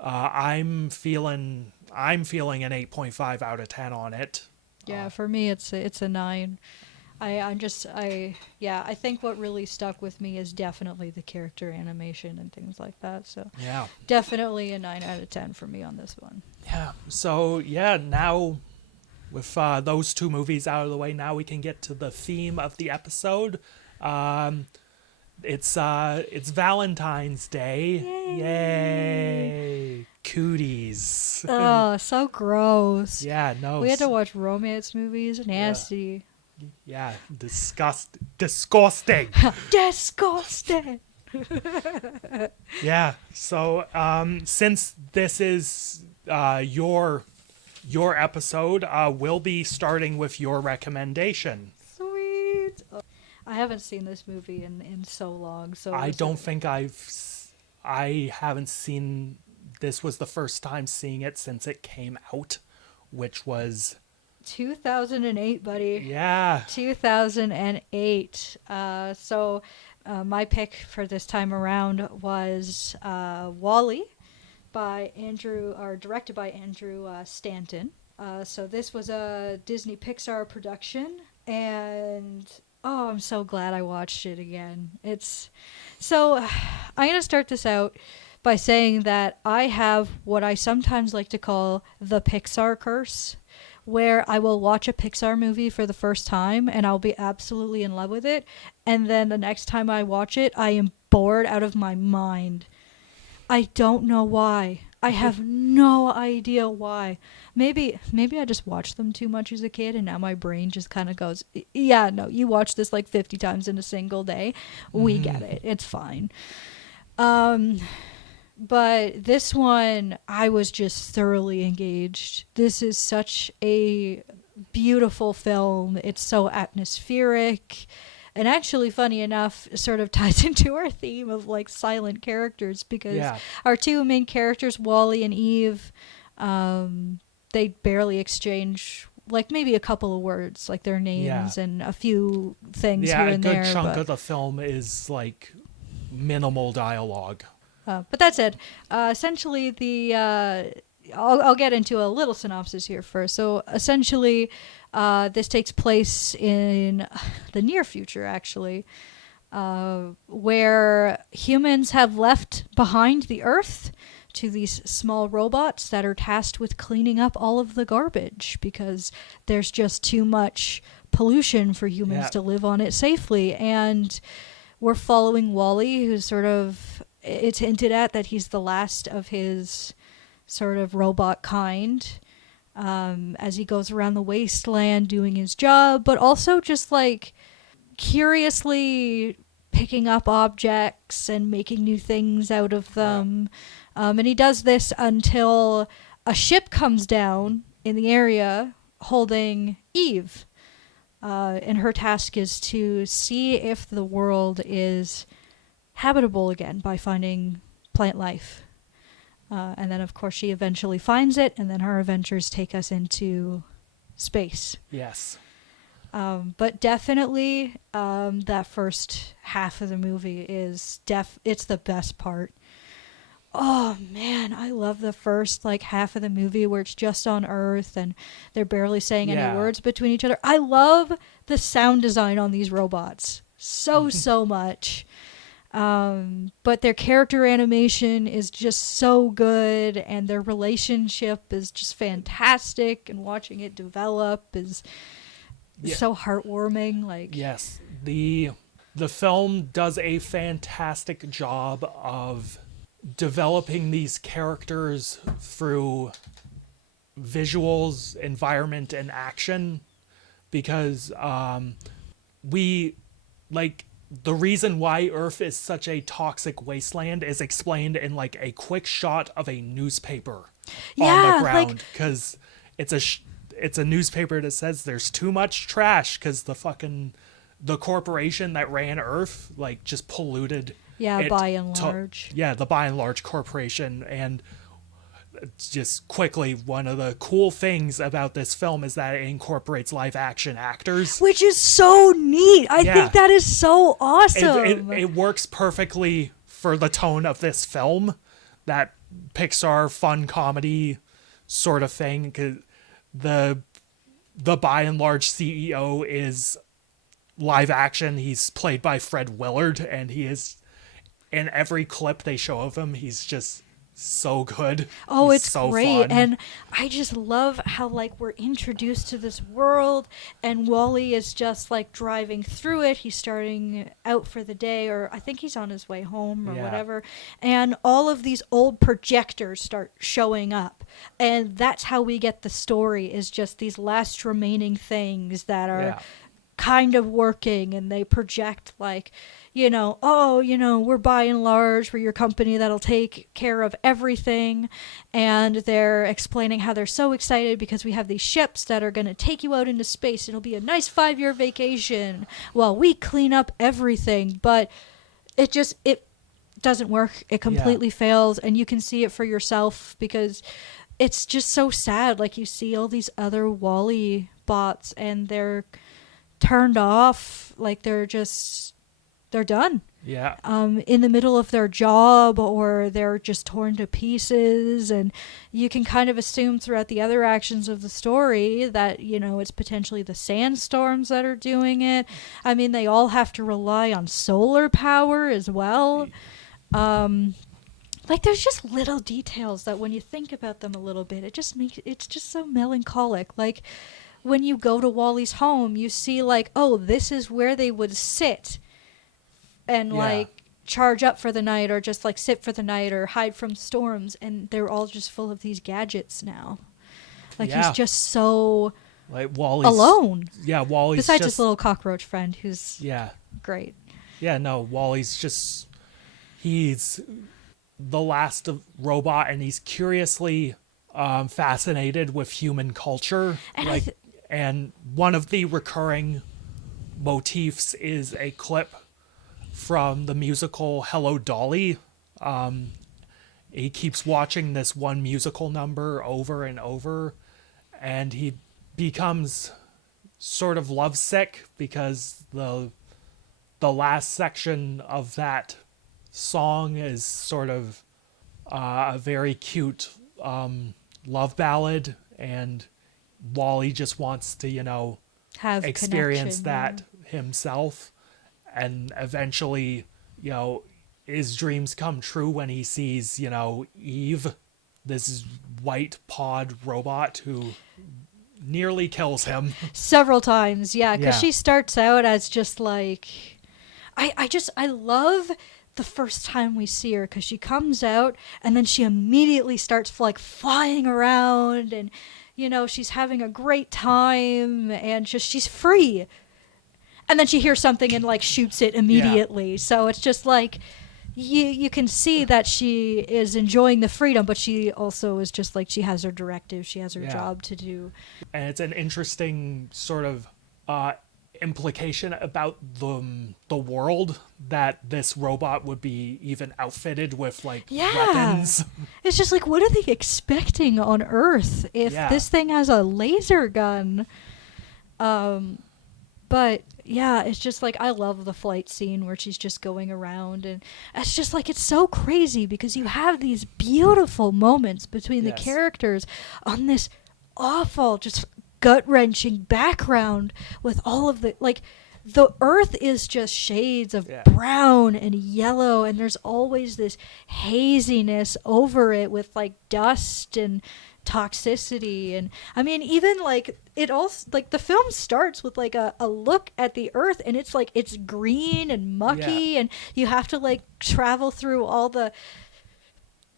I'm feeling an 8.5 out of 10 on it. Yeah, for me it's a 9. I think what really stuck with me is definitely the character animation and things like that. So yeah, definitely a 9 out of 10 for me on this one. Yeah. So now with those two movies out of the way, now we can get to the theme of the episode. It's Valentine's Day. Yay! Cooties. Oh, so gross. Yeah, no. We had to watch romance movies. Nasty. Yeah, disgusting. Disgusting. Yeah. So, since this is your episode, we'll be starting with your recommendation. Sweet. Oh, I haven't seen this movie in so long. So I haven't seen. This was the first time seeing it since it came out, which was 2008, buddy. Yeah. 2008. So my pick for this time around was Wall-E directed by Andrew Stanton. So this was a Disney Pixar production, and I'm so glad I watched it again. I'm going to start this out by saying that I have what I sometimes like to call the Pixar curse, where I will watch a Pixar movie for the first time and I'll be absolutely in love with it. And then the next time I watch it, I am bored out of my mind. I don't know why. I have no idea why. Maybe I just watched them too much as a kid and now my brain just kind of goes, yeah, no, you watch this like 50 times in a single day. We get it. It's fine. But this one, I was just thoroughly engaged. This is such a beautiful film. It's so atmospheric. And actually, funny enough, sort of ties into our theme of like silent characters, because our two main characters, Wally and Eve, they barely exchange like maybe a couple of words, like their names and a few things here and there. Yeah, a good chunk of the film is like minimal dialogue. But that's it. Essentially, I'll get into a little synopsis here first. So essentially, this takes place in the near future, actually, where humans have left behind the Earth to these small robots that are tasked with cleaning up all of the garbage because there's just too much pollution for humans to live on it safely. And we're following Wally, who's sort of... It's hinted at that he's the last of his sort of robot kind, as he goes around the wasteland doing his job, but also just like curiously picking up objects and making new things out of them. And he does this until a ship comes down in the area holding Eve. And her task is to see if the world is habitable again by finding plant life. And then, of course, she eventually finds it, and then her adventures take us into space. Yes. But definitely, that first half of the movie is it's the best part. Oh man, I love the first like half of the movie where it's just on Earth and they're barely saying any words between each other. I love the sound design on these robots so much. But their character animation is just so good, and their relationship is just fantastic, and watching it develop is so heartwarming. Like, yes, the film does a fantastic job of developing these characters through visuals, environment, and action, because we like... The reason why Earth is such a toxic wasteland is explained in like a quick shot of a newspaper on the ground, because it's a newspaper that says there's too much trash because the corporation that ran Earth like just polluted. By and large. The by and large corporation. And just quickly, one of the cool things about this film is that it incorporates live action actors, which is so neat. I think that is so awesome. It works perfectly for the tone of this film, that Pixar fun comedy sort of thing. 'Cause the by and large CEO is live action. He's played by Fred Willard, and he is in every clip they show of him. He's just so good. It's so great. Fun. And I just love how like we're introduced to this world, and Wally is just like driving through it. He's starting out for the day, or I think he's on his way home or whatever, and all of these old projectors start showing up, and that's how we get the story, is just these last remaining things that are kind of working, and they project like, we're by and large, we're your company that'll take care of everything. And they're explaining how they're so excited because we have these ships that are going to take you out into space. It'll be a nice 5-year vacation while we clean up everything. But it doesn't work. It completely fails. And you can see it for yourself, because it's just so sad. Like, you see all these other Wall-E bots and they're turned off. Like, they're done. Yeah. In the middle of their job, or they're just torn to pieces, and you can kind of assume throughout the other actions of the story that, it's potentially the sandstorms that are doing it. I mean, they all have to rely on solar power as well. Like, like there's just little details that when you think about them a little bit, it's just so melancholic. Like when you go to Wally's home, you see like, oh, this is where they would sit and Yeah. like charge up for the night or just like sit for the night or hide from storms, and they're all just full of these gadgets now. Like Yeah. he's just so Like Wally's alone. Yeah, Wally's Besides just his little cockroach friend who's yeah. great. Yeah, no, Wally's just he's the last of robot, and he's curiously fascinated with human culture. And like and one of the recurring motifs is a clip from the musical Hello Dolly. He keeps watching this one musical number over and over, and he becomes sort of lovesick because the last section of that song is sort of a very cute love ballad, and Wally just wants to, Have experience connection, that himself, and eventually, his dreams come true when he sees, Eve, this white pod robot who nearly kills him. several times, yeah, because Yeah. she starts out as just like I love the first time we see her, because she comes out and then she immediately starts like flying around, and she's having a great time, and just she's free, and then she hears something and like shoots it immediately. So it's just like you can see that she is enjoying the freedom, but she also is just like, she has her directive, she has her Yeah. job to do. And it's an interesting sort of implication about the world that this robot would be even outfitted with like weapons. It's just like, what are they expecting on Earth if Yeah. this thing has a laser gun? But yeah, it's just like, I love the flight scene where she's just going around, and it's just like, it's so crazy because you have these beautiful moments between the Yes. characters on this awful, just gut-wrenching background with all of the, like, the Earth is just shades of Yeah. brown and yellow, and there's always this haziness over it with like dust and toxicity. And I mean, even like it also, like the film starts with like a look at the Earth, and it's like, it's green and mucky, and you have to like travel through all the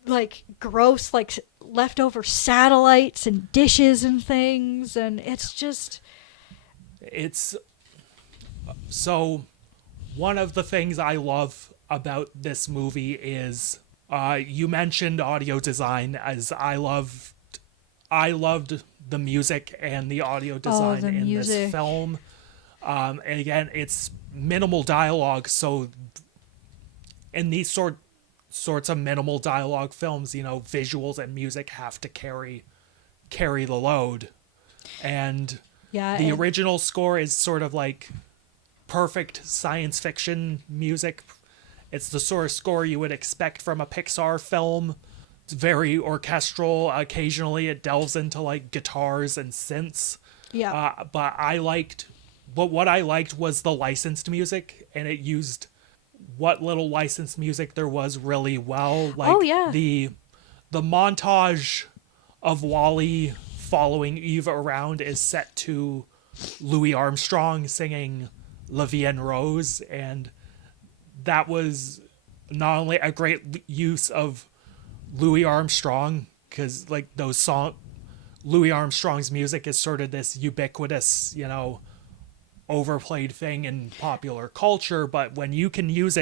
like gross like leftover satellites and dishes and things, and it's just It's so one of the things I love about this movie is you mentioned audio design, as I loved the music and the audio design the in music. this film. And again, it's minimal dialogue, so in these sorts of minimal dialogue films, visuals and music have to carry the load. And yeah. the and- original score is sort of like perfect science fiction music. It's the sort of score you would expect from a Pixar film. It's very orchestral. Occasionally it delves into like guitars and synths. yeah. But what I liked was the licensed music, and it used what little licensed music there was really well. Like Oh, yeah. the montage of Wally following Eve around is set to Louis Armstrong singing La Vie en Rose, and that was not only a great use of Louis Armstrong, because like Louis Armstrong's music is sort of this ubiquitous, overplayed thing in popular culture, but when you can use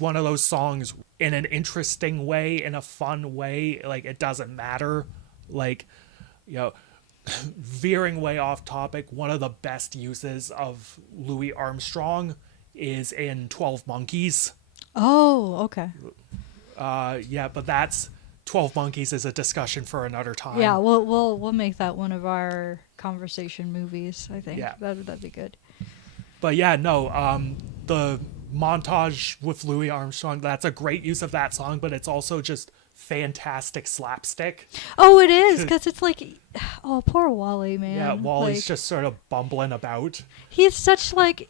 one of those songs in an interesting way, in a fun way, like it doesn't matter. Like, veering way off topic, one of the best uses of Louis Armstrong is in 12 Monkeys. Oh, okay. Yeah, but that's 12 Monkeys is a discussion for another time. Yeah, we'll make that one of our conversation movies, I think. Yeah. That'd be good. But yeah, no, the montage with Louis Armstrong, that's a great use of that song, but it's also just fantastic slapstick. Oh, it is, because it's like, oh, poor Wally, man. Yeah, Wally's Like, just sort of bumbling about. he's such like,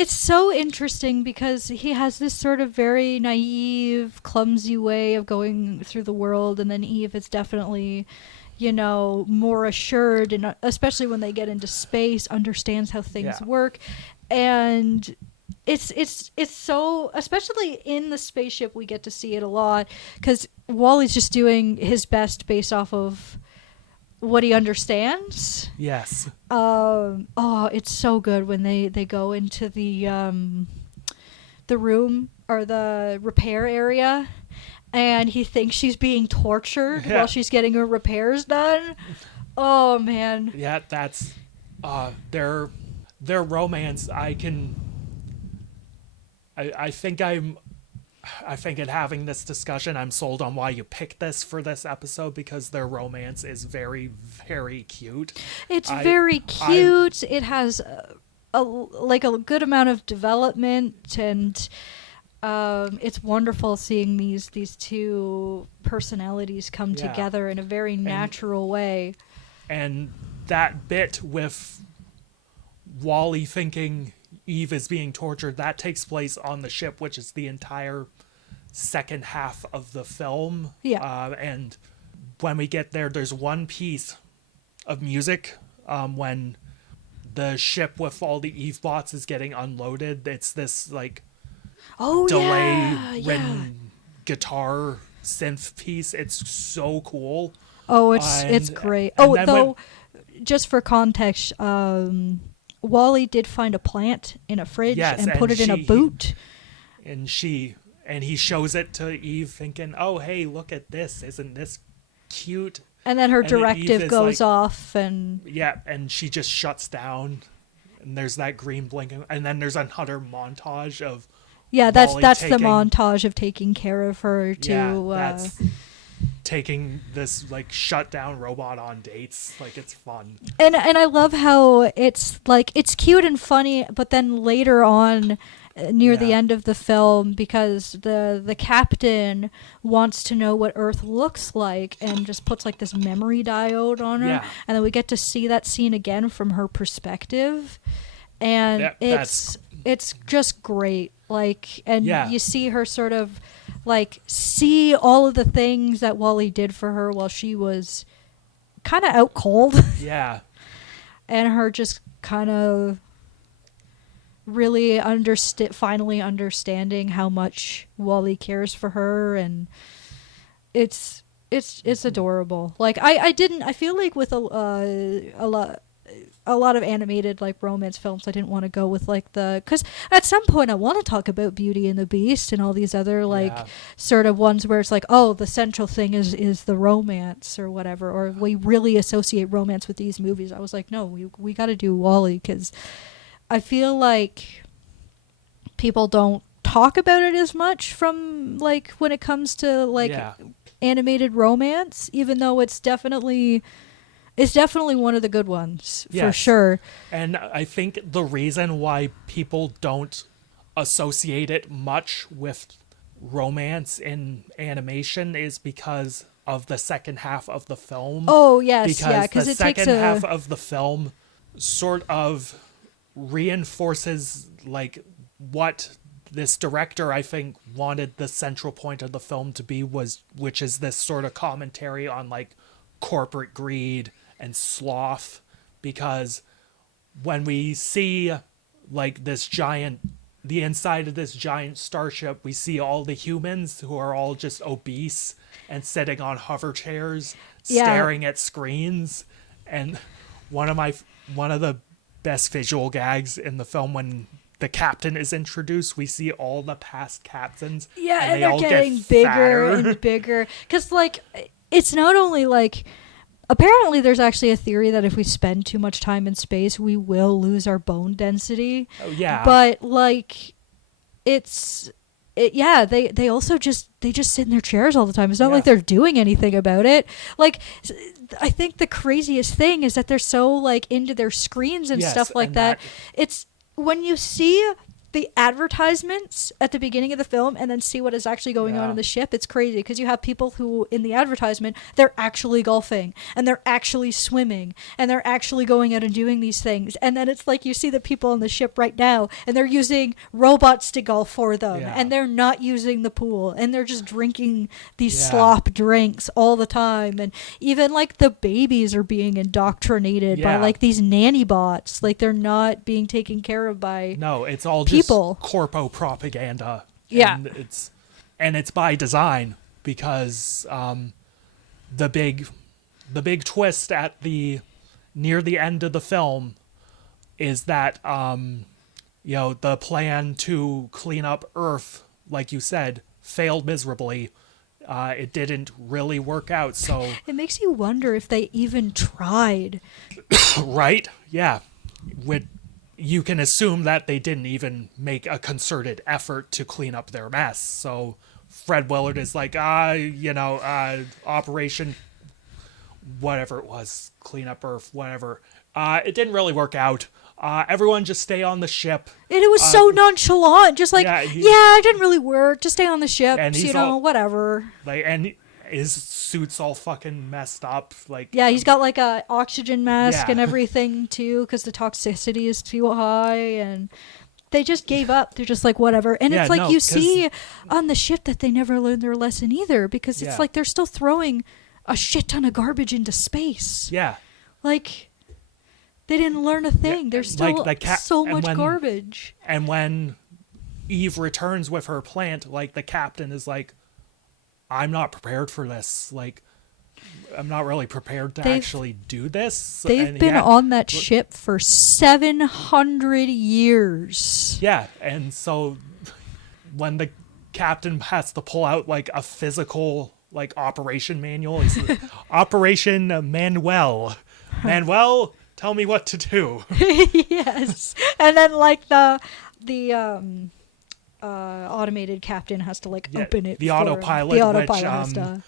it's so interesting because he has this sort of very naive, clumsy way of going through the world, and then Eve is definitely, more assured, and especially when they get into space, understands how things work, and it's so, especially in the spaceship, we get to see it a lot because Wally's just doing his best based off of what he understands. Yes. It's so good when they go into the room or the repair area, and he thinks she's being tortured while she's getting her repairs done. Oh man. Yeah, that's their romance. I think in having this discussion, I'm sold on why you picked this for this episode, because their romance is very, very cute. It's very cute. It has a good amount of development, and it's wonderful seeing these two personalities come together in a very natural way. And that bit with Wally thinking Eve is being tortured, that takes place on the ship, which is the entire second half of the film. And when we get there, there's one piece of music when the ship with all the Eve bots is getting unloaded. It's this delay ridden guitar synth piece. It's so cool. It's great. Just for context, Wally did find a plant in a fridge and put it in a boot. And he shows it to Eve thinking, oh, hey, look at this. Isn't this cute? And then her directive goes off. And she just shuts down. And there's that green blinking. And then there's another montage of that's the montage of taking care of her that's taking this shut down robot on dates. It's fun. And I love how it's cute and funny, but then later on near the end of the film, because the captain wants to know what Earth looks like and just puts this memory diode on her, and then we get to see that scene again from her perspective, and it's just great. You see her sort of see all of the things that Wally did for her while she was kind of out cold. And her just kind of really finally understanding how much Wally cares for her, and it's adorable. I feel like with a lot of animated romance films, I didn't want to go with because at some point I want to talk about Beauty and the Beast and all these other sort of ones where it's the central thing is the romance or whatever, or we really associate romance with these movies. I was no, we got to do Wall-E, because I feel like people don't talk about it as much from when it comes to animated romance, even though it's definitely one of the good ones, for sure. And I think the reason why people don't associate it much with romance in animation is because of the second half of the film. Oh, yes, because the second half of the film sort of reinforces what this director, I think, wanted the central point of the film to be, which is this sort of commentary on corporate greed and sloth, because when we see the inside of this giant starship, we see all the humans who are all just obese and sitting on hover chairs, staring at screens. And one of the best visual gags in the film, when the captain is introduced, we see all the past captains. And they're getting bigger and bigger. Because it's not only apparently there's actually a theory that if we spend too much time in space, we will lose our bone density. Oh, yeah. But they also just sit in their chairs all the time. It's not like they're doing anything about it. I think the craziest thing is that they're so into their screens and stuff like that. It's when you see the advertisements at the beginning of the film and then see what is actually going on in the ship, it's crazy because you have people who in the advertisement, they're actually golfing and they're actually swimming and they're actually going out and doing these things, and then it's like you see the people on the ship right now and they're using robots to golf for them, and they're not using the pool, and they're just drinking these slop drinks all the time, and even like the babies are being indoctrinated by like these nanny bots, like they're not being taken care of by it's all people. Just corpo propaganda. Yeah. And it's by design because the big twist at near the end of the film is that the plan to clean up Earth, like you said, failed miserably. It didn't really work out, so it makes you wonder if they even tried. Right? Yeah. You can assume that they didn't even make a concerted effort to clean up their mess. So Fred Willard is like, Operation whatever it was, clean up Earth, whatever. It didn't really work out. Everyone just stay on the ship. And it was so nonchalant, just like, it didn't really work. Just stay on the ship, and whatever. And his suit's all fucking messed up. He's got like a oxygen mask and everything too, because the toxicity is too high, and they just gave up. They're just like, whatever. And it's like you see on the ship that they never learned their lesson either, because it's like they're still throwing a shit ton of garbage into space. Yeah. Like, they didn't learn a thing. There's still so much garbage. And when Eve returns with her plant, like, the captain is like, I'm not prepared for this. Like, I'm not really prepared to actually do this. They've been on that ship for 700 years. Yeah, and so when the captain has to pull out, like, a physical, like, operation manual, he's like, Operation Manuel. Manuel, tell me what to do. Yes. And then, like, the automated captain has to open it. The autopilot, the autopilot has to,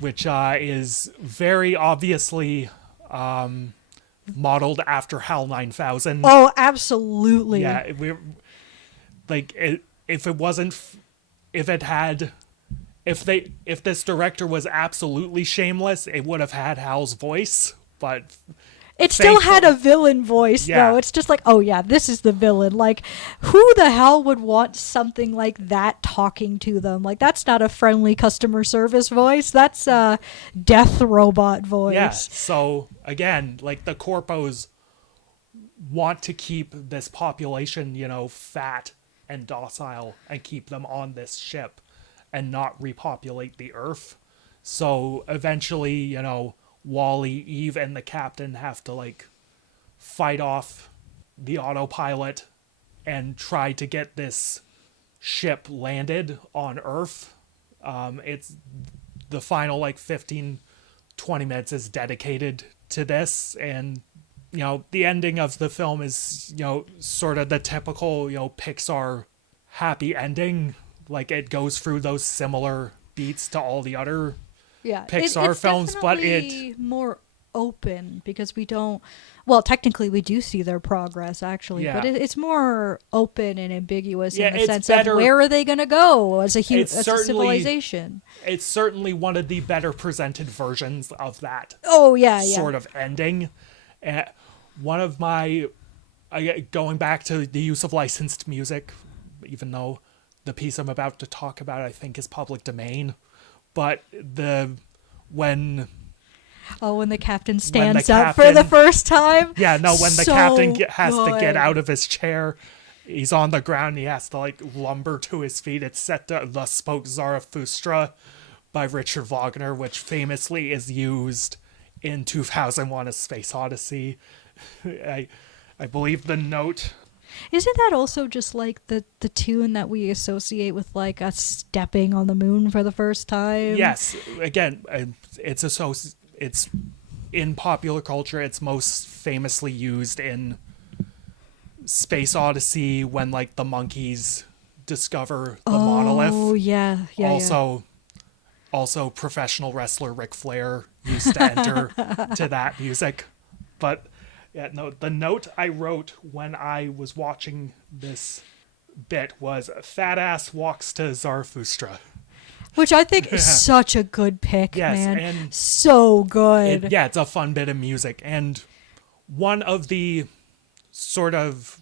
which is very obviously modeled after HAL 9000. Oh, absolutely. Yeah, if this director was absolutely shameless, it would have had Hal's voice, but it still had a villain voice, though. It's just like, oh, yeah, this is the villain. Like, who the hell would want something like that talking to them? Like, that's not a friendly customer service voice. That's a death robot voice. Yeah, so, again, like, the corpos want to keep this population, fat and docile and keep them on this ship and not repopulate the Earth. So, eventually, Wally, Eve, and the captain have to fight off the autopilot and try to get this ship landed on Earth. It's the final 15-20 minutes is dedicated to this, and the ending of the film is sort of the typical Pixar happy ending. Like, it goes through those similar beats to all the other Pixar films, but it's more open because we don't. Well, technically, we do see their progress actually, but it's more open and ambiguous in the sense of where are they going to go as a civilization. It's certainly one of the better presented versions of that. Sort of ending. One of my going back to the use of licensed music, even though the piece I'm about to talk about I think is public domain. But when the captain stands up for the first time. Yeah, no, when the captain has to get out of his chair, he's on the ground, he has to lumber to his feet. It's set to "The Spoke Zarathustra" by Richard Wagner, which famously is used in 2001: A Space Odyssey. I believe the note. Isn't that also just the tune that we associate with us stepping on the moon for the first time? Yes. Again, it's in popular culture. It's most famously used in Space Odyssey when the monkeys discover the monolith. Oh yeah. Also, professional wrestler Ric Flair used to enter to that music, but Yeah, no, the note I wrote when I was watching this bit was fat ass walks to Zarathustra. Which I think is such a good pick, Yes, man. and So good. it's a fun bit of music. And one of the sort of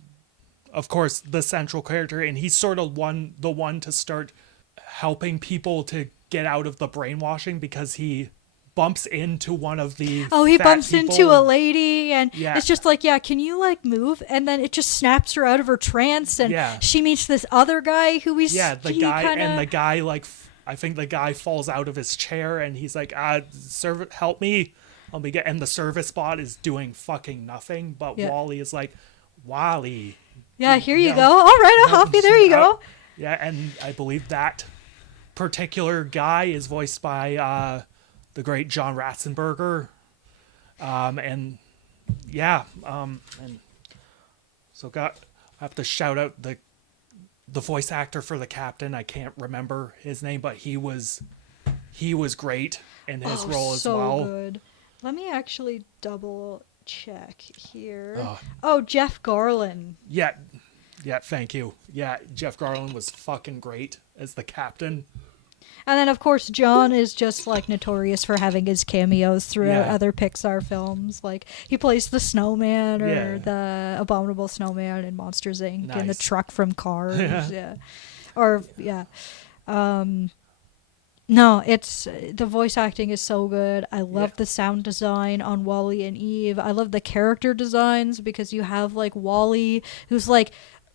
course, the central character, and he's sort of the one to start helping people to get out of the brainwashing because he bumps into one of the He fat bumps people. into a lady, and Yeah. it's just like, yeah, can you like move? And then it just snaps her out of her trance, and Yeah. she meets this other guy who he's the guy like I think the guy falls out of his chair and he's like, help me. And the service bot is doing fucking nothing, but Yeah. Wally is like, Wally. Yeah, here you go. All right, I'll help you. There you go. Yeah, and I believe that particular guy is voiced by the great John Ratzenberger. And so I have to shout out the voice actor for the captain. I can't remember his name, but he was great in his role as well. So good. Let me actually double check here. Jeff Garlin. Yeah, thank you. Yeah, Jeff Garlin was fucking great as the captain. And then, of course, John is just, like, notorious for having his cameos throughout other Pixar films. Like, he plays the snowman or the abominable snowman in Monsters, Inc. and the truck from Cars. No, the voice acting is so good. I love the sound design on Wally and Eve. I love the character designs because you have, like, Wally, who's, like,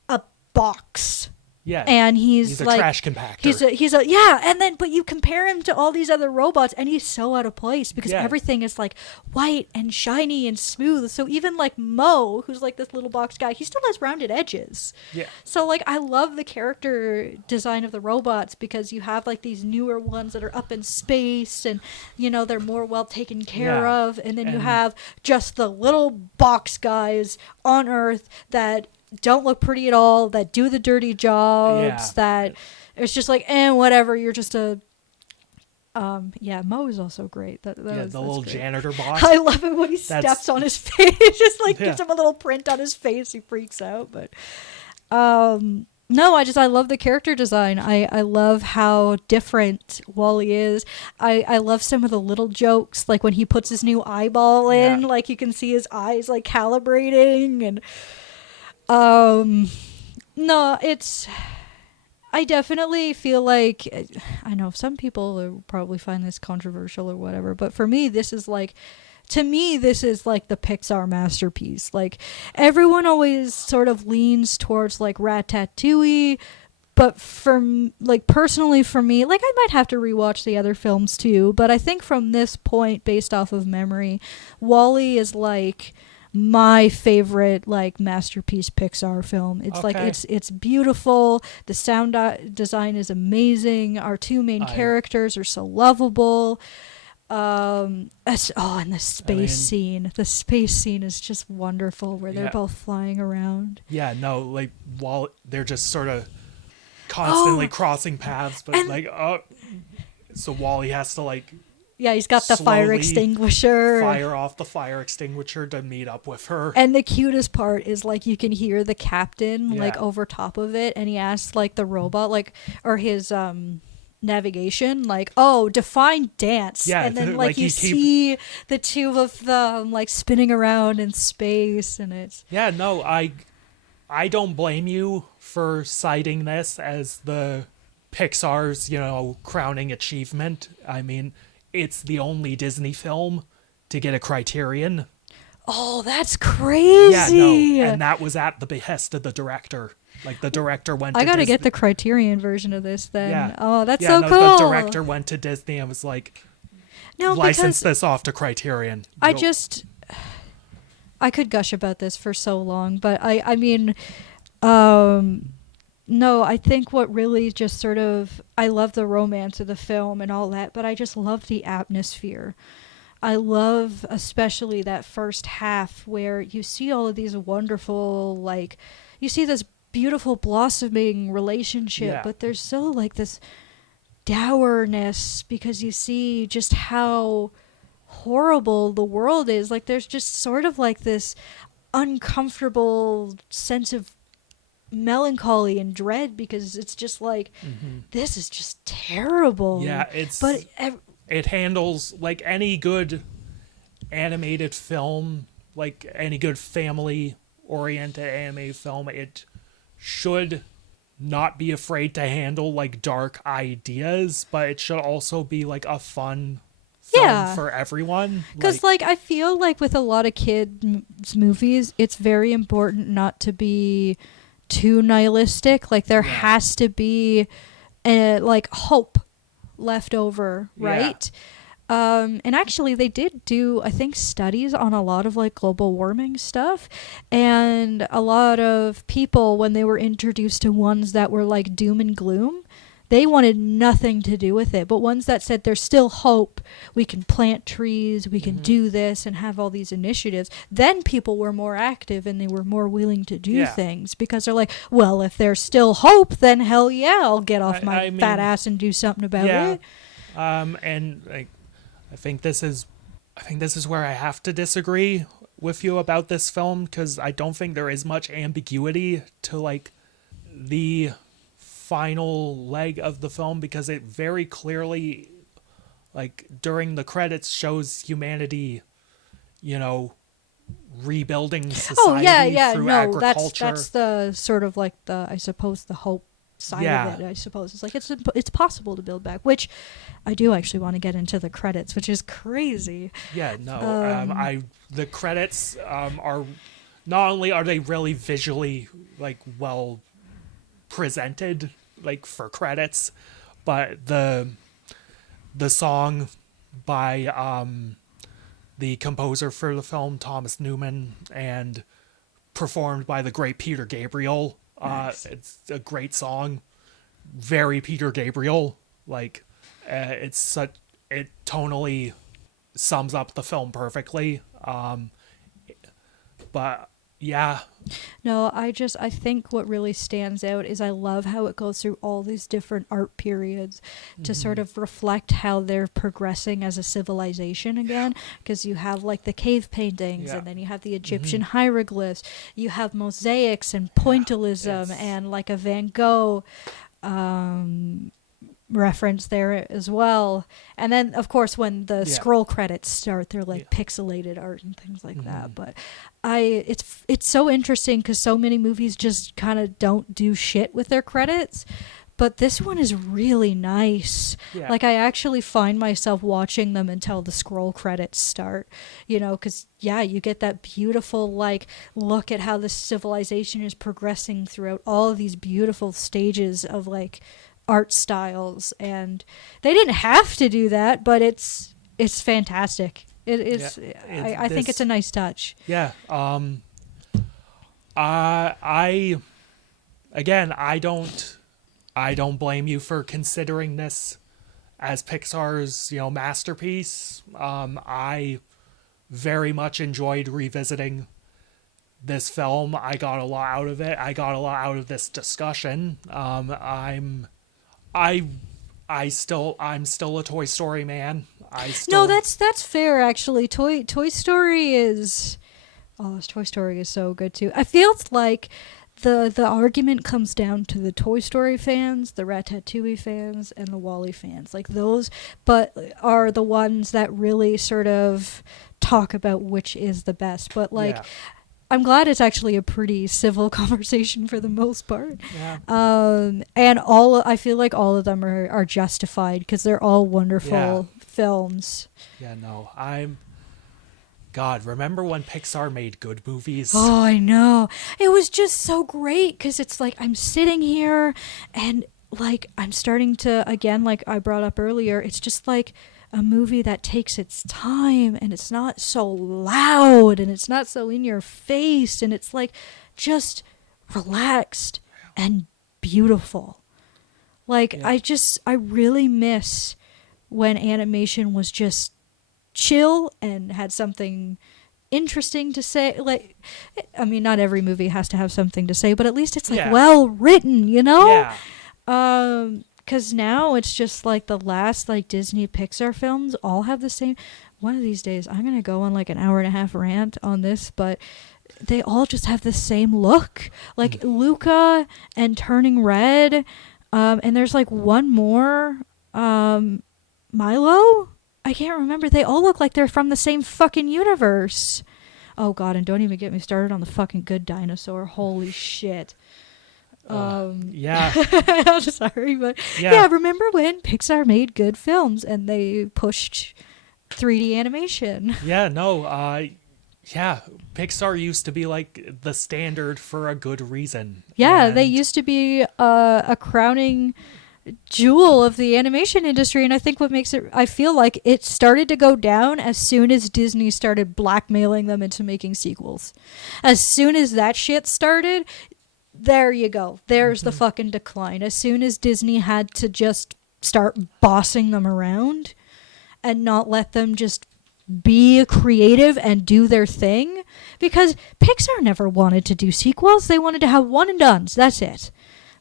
a box. Yeah, and he's a like trash compactor. He's a and then but you compare him to all these other robots and he's so out of place because everything is like white and shiny and smooth. So even like Mo, who's like this little box guy, he still has rounded edges. Yeah. So like I love the character design of the robots because you have like these newer ones that are up in space and you know they're more well taken care of, and then you have just the little box guys on Earth that don't look pretty at all, that do the dirty jobs, that it's just like, whatever, you're just a... Mo is also great. That's little great. janitor boss. I love it when he steps on his face. Just like gives him a little print on his face. He freaks out. But no, I love the character design. I love how different Wally is. I love some of the little jokes, like when he puts his new eyeball in, like you can see his eyes like calibrating and... No, I definitely feel like, I know some people will probably find this controversial or whatever, but for me, this is like the Pixar masterpiece. Like, everyone always sort of leans towards like Ratatouille, but personally for me, like I might have to rewatch the other films too, but I think from this point, based off of memory, WALL-E is like my favorite like masterpiece Pixar film. It's like it's beautiful. The sound design is amazing. Our two main characters are so lovable. And the space scene. The space scene is just wonderful where they're both flying around. Yeah, no, like while they're just sort of constantly crossing paths, but so Wally has to like he's got the fire extinguisher. Fire off the fire extinguisher to meet up with her. And the cutest part is like you can hear the captain like over top of it, and he asks like the robot or his navigation define dance. Yeah, and then like you see the two of them like spinning around in space, and it's I don't blame you for citing this as the Pixar's crowning achievement. I mean, it's the only Disney film to get a Criterion. Oh, that's crazy. Yeah, no, and that was at the behest of the director. Like, the director went to I gotta Disney. get the Criterion version of this then. Yeah. Oh, that's so cool. The director went to Disney and was like, license this off to Criterion. I could gush about this for so long, but I mean... No, I think what really just sort of... I love the romance of the film and all that, but I just love the atmosphere. I love especially that first half where you see all of these wonderful, like... You see this beautiful blossoming relationship, but there's still like this dourness because you see just how horrible the world is. Like, there's just sort of like this uncomfortable sense of melancholy and dread, because it's just like, this is just terrible. Yeah, but it handles, like any good animated film, like any good family oriented animated film, it should not be afraid to handle like dark ideas, but it should also be like a fun film for everyone. Because like I feel like with a lot of kids movies, it's very important not to be too nihilistic. Like there has to be like hope left over, right? And actually they did do, I think, studies on a lot of like global warming stuff, and a lot of people, when they were introduced to ones that were like doom and gloom, they wanted nothing to do with it. But ones that said there's still hope, we can plant trees, we can do this and have all these initiatives, then people were more active and they were more willing to do things, because they're like, well, if there's still hope, then hell yeah, I'll get off my fat ass and do something about it. And like, I think this is where I have to disagree with you about this film, because I don't think there is much ambiguity to like the final leg of the film, because it very clearly, like during the credits, shows humanity, you know, rebuilding society through agriculture. That's the sort of like the, I suppose, the hope side of it. I suppose it's like it's possible to build back, which I do actually want to get into the credits, which is crazy. The credits are, not only are they really visually like well presented, like for credits, but the song by the composer for the film, Thomas Newman, and performed by the great Peter Gabriel. Nice. It's a great song, very Peter Gabriel. Like it tonally sums up the film perfectly. But yeah. No, I think what really stands out is I love how it goes through all these different art periods to sort of reflect how they're progressing as a civilization again. Because you have like the cave paintings, and then you have the Egyptian hieroglyphs, you have mosaics and pointillism, and like a Van Gogh reference there as well. And then of course when the scroll credits start, they're like pixelated art and things like that. But it's so interesting because so many movies just kind of don't do shit with their credits, but this one is really nice. Like I actually find myself watching them until the scroll credits start, you know, because you get that beautiful like look at how the civilization is progressing throughout all of these beautiful stages of like art styles, and they didn't have to do that, but it's fantastic. It is. I think it's a nice touch. I don't blame you for considering this as Pixar's, you know, masterpiece. I very much enjoyed revisiting this film. I got a lot out of it. I got a lot out of this discussion. I'm still a Toy Story man. No, that's fair actually. Toy Story is Toy Story is so good too. I feel like the argument comes down to the Toy Story fans, the Ratatouille fans, and the WALL-E fans. Like those but are the ones that really sort of talk about which is the best. But like I'm glad it's actually a pretty civil conversation for the most part. And I feel like all of them are justified because they're all wonderful films. God, remember when Pixar made good movies? Oh, I know. It was just so great because it's like I'm sitting here and like I'm starting to, again, like I brought up earlier, it's just like a movie that takes its time and it's not so loud and it's not so in your face and it's like just relaxed and beautiful. Like I really miss when animation was just chill and had something interesting to say. Like, I mean, not every movie has to have something to say, but at least it's like well written, you know? Because now it's just like the last like Disney Pixar films all have the same one of these days I'm going to go on like an hour and a half rant on this, but they all just have the same look. Like Luca and Turning Red. And there's like one more, Milo? I can't remember. They all look like they're from the same fucking universe. Oh god, and don't even get me started on the fucking Good Dinosaur. Holy shit. Yeah. I'm sorry, but yeah, remember when Pixar made good films and they pushed 3D animation? Yeah, no, yeah, Pixar used to be like the standard for a good reason. Yeah, And they used to be a crowning jewel of the animation industry, and I think what makes it, I feel like it started to go down as soon as Disney started blackmailing them into making sequels. As soon as that shit started, there you go. There's the fucking decline. As soon as Disney had to just start bossing them around and not let them just be creative and do their thing, because Pixar never wanted to do sequels. They wanted to have one and dones. That's it.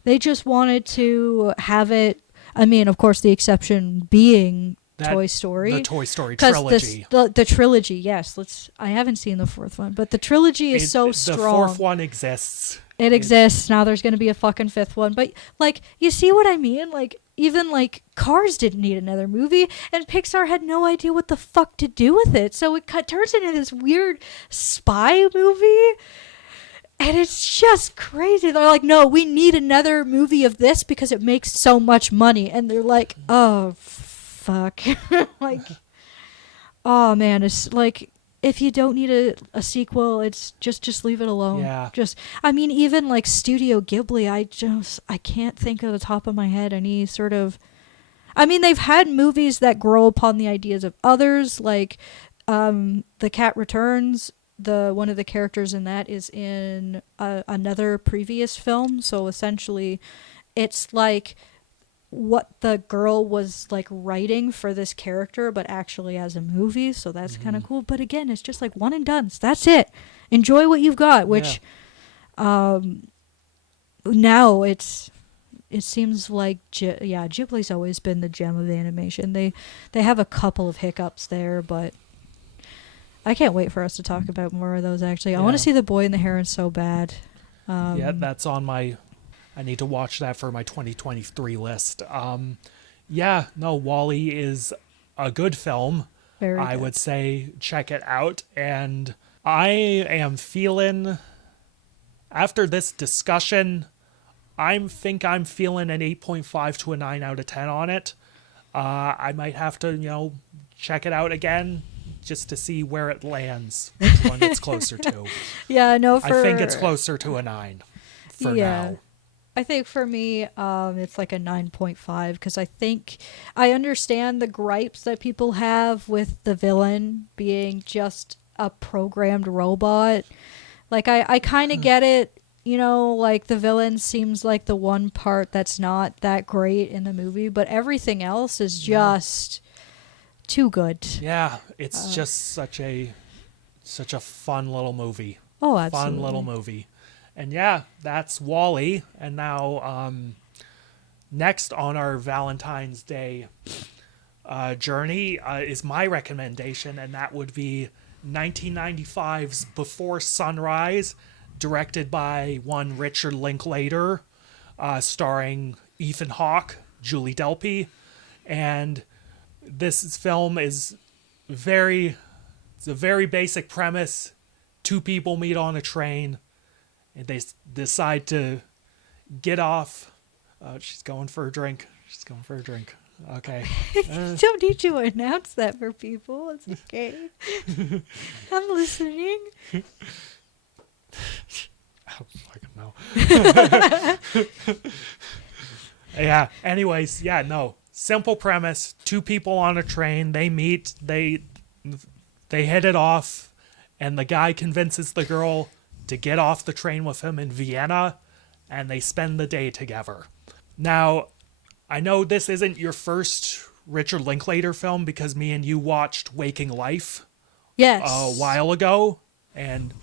They just wanted to have it. I mean, of course, the exception being Toy Story. The Toy Story trilogy. The trilogy, yes. I haven't seen the fourth one, but the trilogy is so strong. The fourth one exists. It exists. Now there's going to be a fucking fifth one. But, like, you see what I mean? Like, even, like, Cars didn't need another movie, and Pixar had no idea what the fuck to do with it. So it turns into this weird spy movie, and it's just crazy. They're like, no, we need another movie of this because it makes so much money. And they're like, oh, fuck. Like, oh, man, it's like, if you don't need a sequel, it's just leave it alone. Yeah. I mean, even like Studio Ghibli, I can't think of the top of my head any sort of, I mean, they've had movies that grow upon the ideas of others, like The Cat Returns. One of the characters in that is in another previous film, so essentially it's like what the girl was like writing for this character, but actually as a movie. So that's kind of cool. But again, it's just like one and done. That's it. Enjoy what you've got. Which, now it seems like Ghibli's always been the gem of animation. They have a couple of hiccups there, but I can't wait for us to talk about more of those. Actually, I want to see The Boy and the Heron so bad. That's on my. I need to watch that for my 2023 list. WALL-E is a good film. I would say check it out. And I am feeling, after this discussion, I'm feeling an 8.5 to a 9 out of 10 on it. I might have to, check it out again just to see where it lands, which one it's closer to. I think it's closer to a 9 for now. I think for me, it's like a 9.5 because I think I understand the gripes that people have with the villain being just a programmed robot. Like, I kind of get it, like the villain seems like the one part that's not that great in the movie, but everything else is just too good. Yeah, it's just such a fun little movie. Oh, absolutely. Fun little movie. And that's WALL-E. And now, next on our Valentine's Day journey is my recommendation, and that would be 1995's Before Sunrise, directed by one Richard Linklater, starring Ethan Hawke, Julie Delpy, and this film is it's a very basic premise. Two people meet on a train. And they decide to get off. She's going for a drink. Okay. You don't need to announce that for people. It's okay. I'm listening. I don't fucking know. Anyways, simple premise. Two people on a train. They meet. They hit it off. And the guy convinces the girl to get off the train with him in Vienna, and they spend the day together. Now, I know this isn't your first Richard Linklater film because me and you watched Waking Life a while ago, and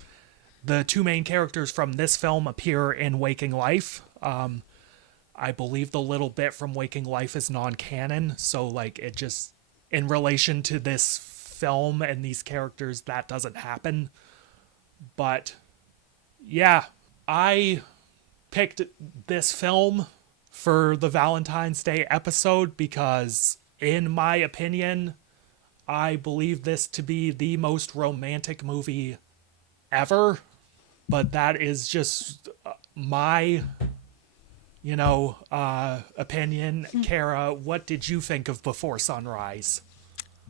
the two main characters from this film appear in Waking Life. I believe the little bit from Waking Life is non-canon, so like it just, in relation to this film and these characters, that doesn't happen. But yeah, I picked this film for the Valentine's Day episode because, in my opinion, I believe this to be the most romantic movie ever. But that is just my, opinion. Kara, what did you think of Before Sunrise?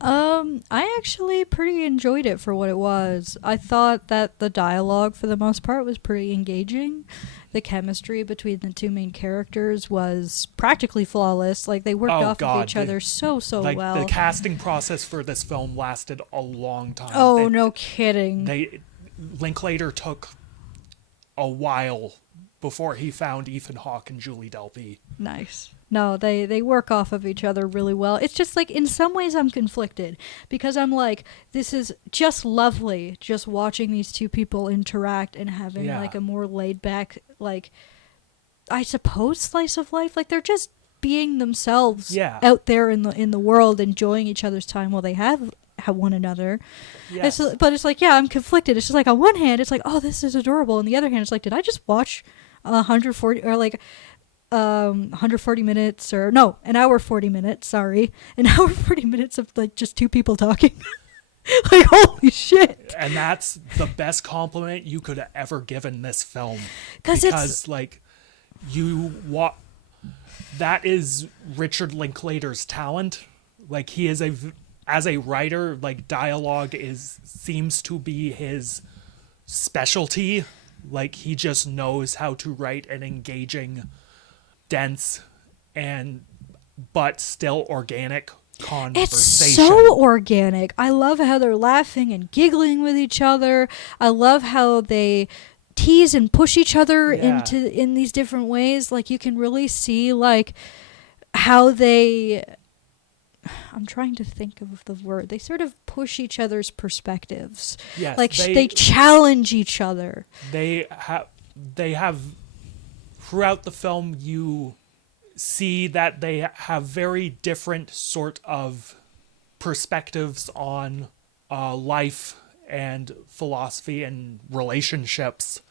I actually pretty enjoyed it for what it was. I thought that the dialogue, for the most part, was pretty engaging. The chemistry between the two main characters was practically flawless. Like, they worked off of each other so well. The casting process for this film lasted a long time. Oh, no kidding. Linklater took a while before he found Ethan Hawke and Julie Delpy. Nice. No, they work off of each other really well. It's just like, in some ways I'm conflicted because I'm like, this is just lovely, just watching these two people interact and having like a more laid back, like, I suppose, slice of life. Like, they're just being themselves out there in the world, enjoying each other's time while they have one another. Yes. But it's like, yeah, I'm conflicted. It's just like, on one hand, it's like, oh, this is adorable. On the other hand, it's like, did I just watch 140 or like 140 minutes or no, an hour 40 minutes, sorry. An hour 40 minutes of like just two people talking. Like, holy shit. And that's the best compliment you could have ever given this film. Because like, that is Richard Linklater's talent. Like, he is as a writer, like, dialogue seems to be his specialty. Like, he just knows how to write an engaging, dense, but still organic conversation. It's so organic. I love how they're laughing and giggling with each other. I love how they tease and push each other in these different ways. Like, you can really see like how they, I'm trying to think of the word, they sort of push each other's perspectives. Yes, like they challenge each other. They have throughout the film, you see that they have very different sort of perspectives on life and philosophy and relationships.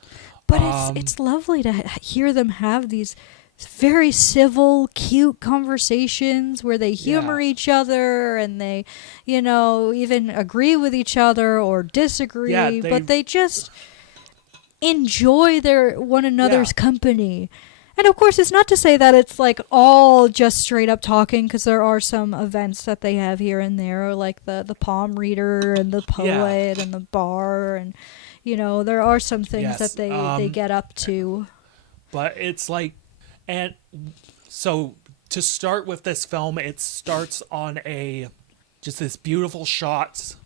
But it's lovely to hear them have these very civil, cute conversations where they humor each other and they, even agree with each other or disagree, but they just enjoy one another's company. And of course, it's not to say that it's like all just straight up talking, because there are some events that they have here and there, like the palm reader and the poet and the bar, and there are some things that they get up to. But it's like, and so to start with this film, it starts on just these beautiful shots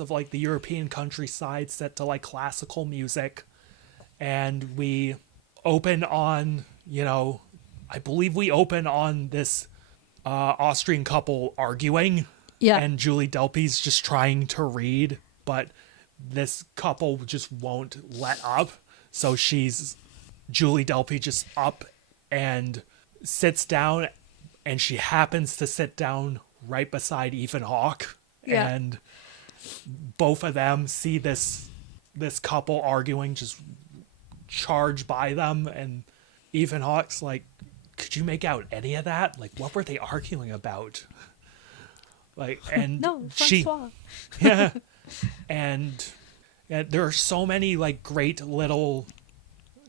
of like the European countryside set to like classical music, and we open on, I believe we open on this Austrian couple arguing, and Julie Delpy's just trying to read, but this couple just won't let up, so Julie Delpy just up and sits down, and she happens to sit down right beside Ethan Hawke. And both of them see this couple arguing, just charge by them, and Ethan Hawke's like, could you make out any of that? Like, what were they arguing about? Like, and no, Francois. And there are so many like great little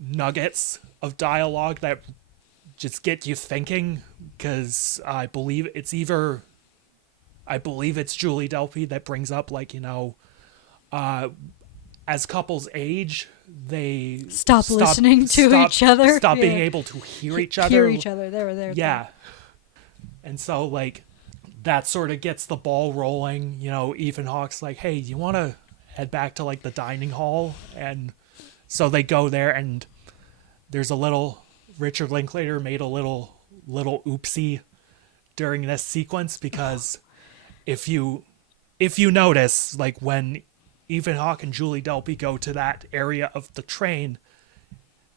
nuggets of dialogue that just get you thinking, because I believe it's Julie Delpy that brings up, like, as couples age, they stop listening to each other. Stop being able to hear each other. Hear each other. There. Yeah. And so, like, that sort of gets the ball rolling. Ethan Hawke's like, hey, you want to head back to, like, the dining hall? And so they go there, and there's Richard Linklater made a little oopsie during this sequence, because if you notice, like, when Ethan Hawke and Julie Delpy go to that area of the train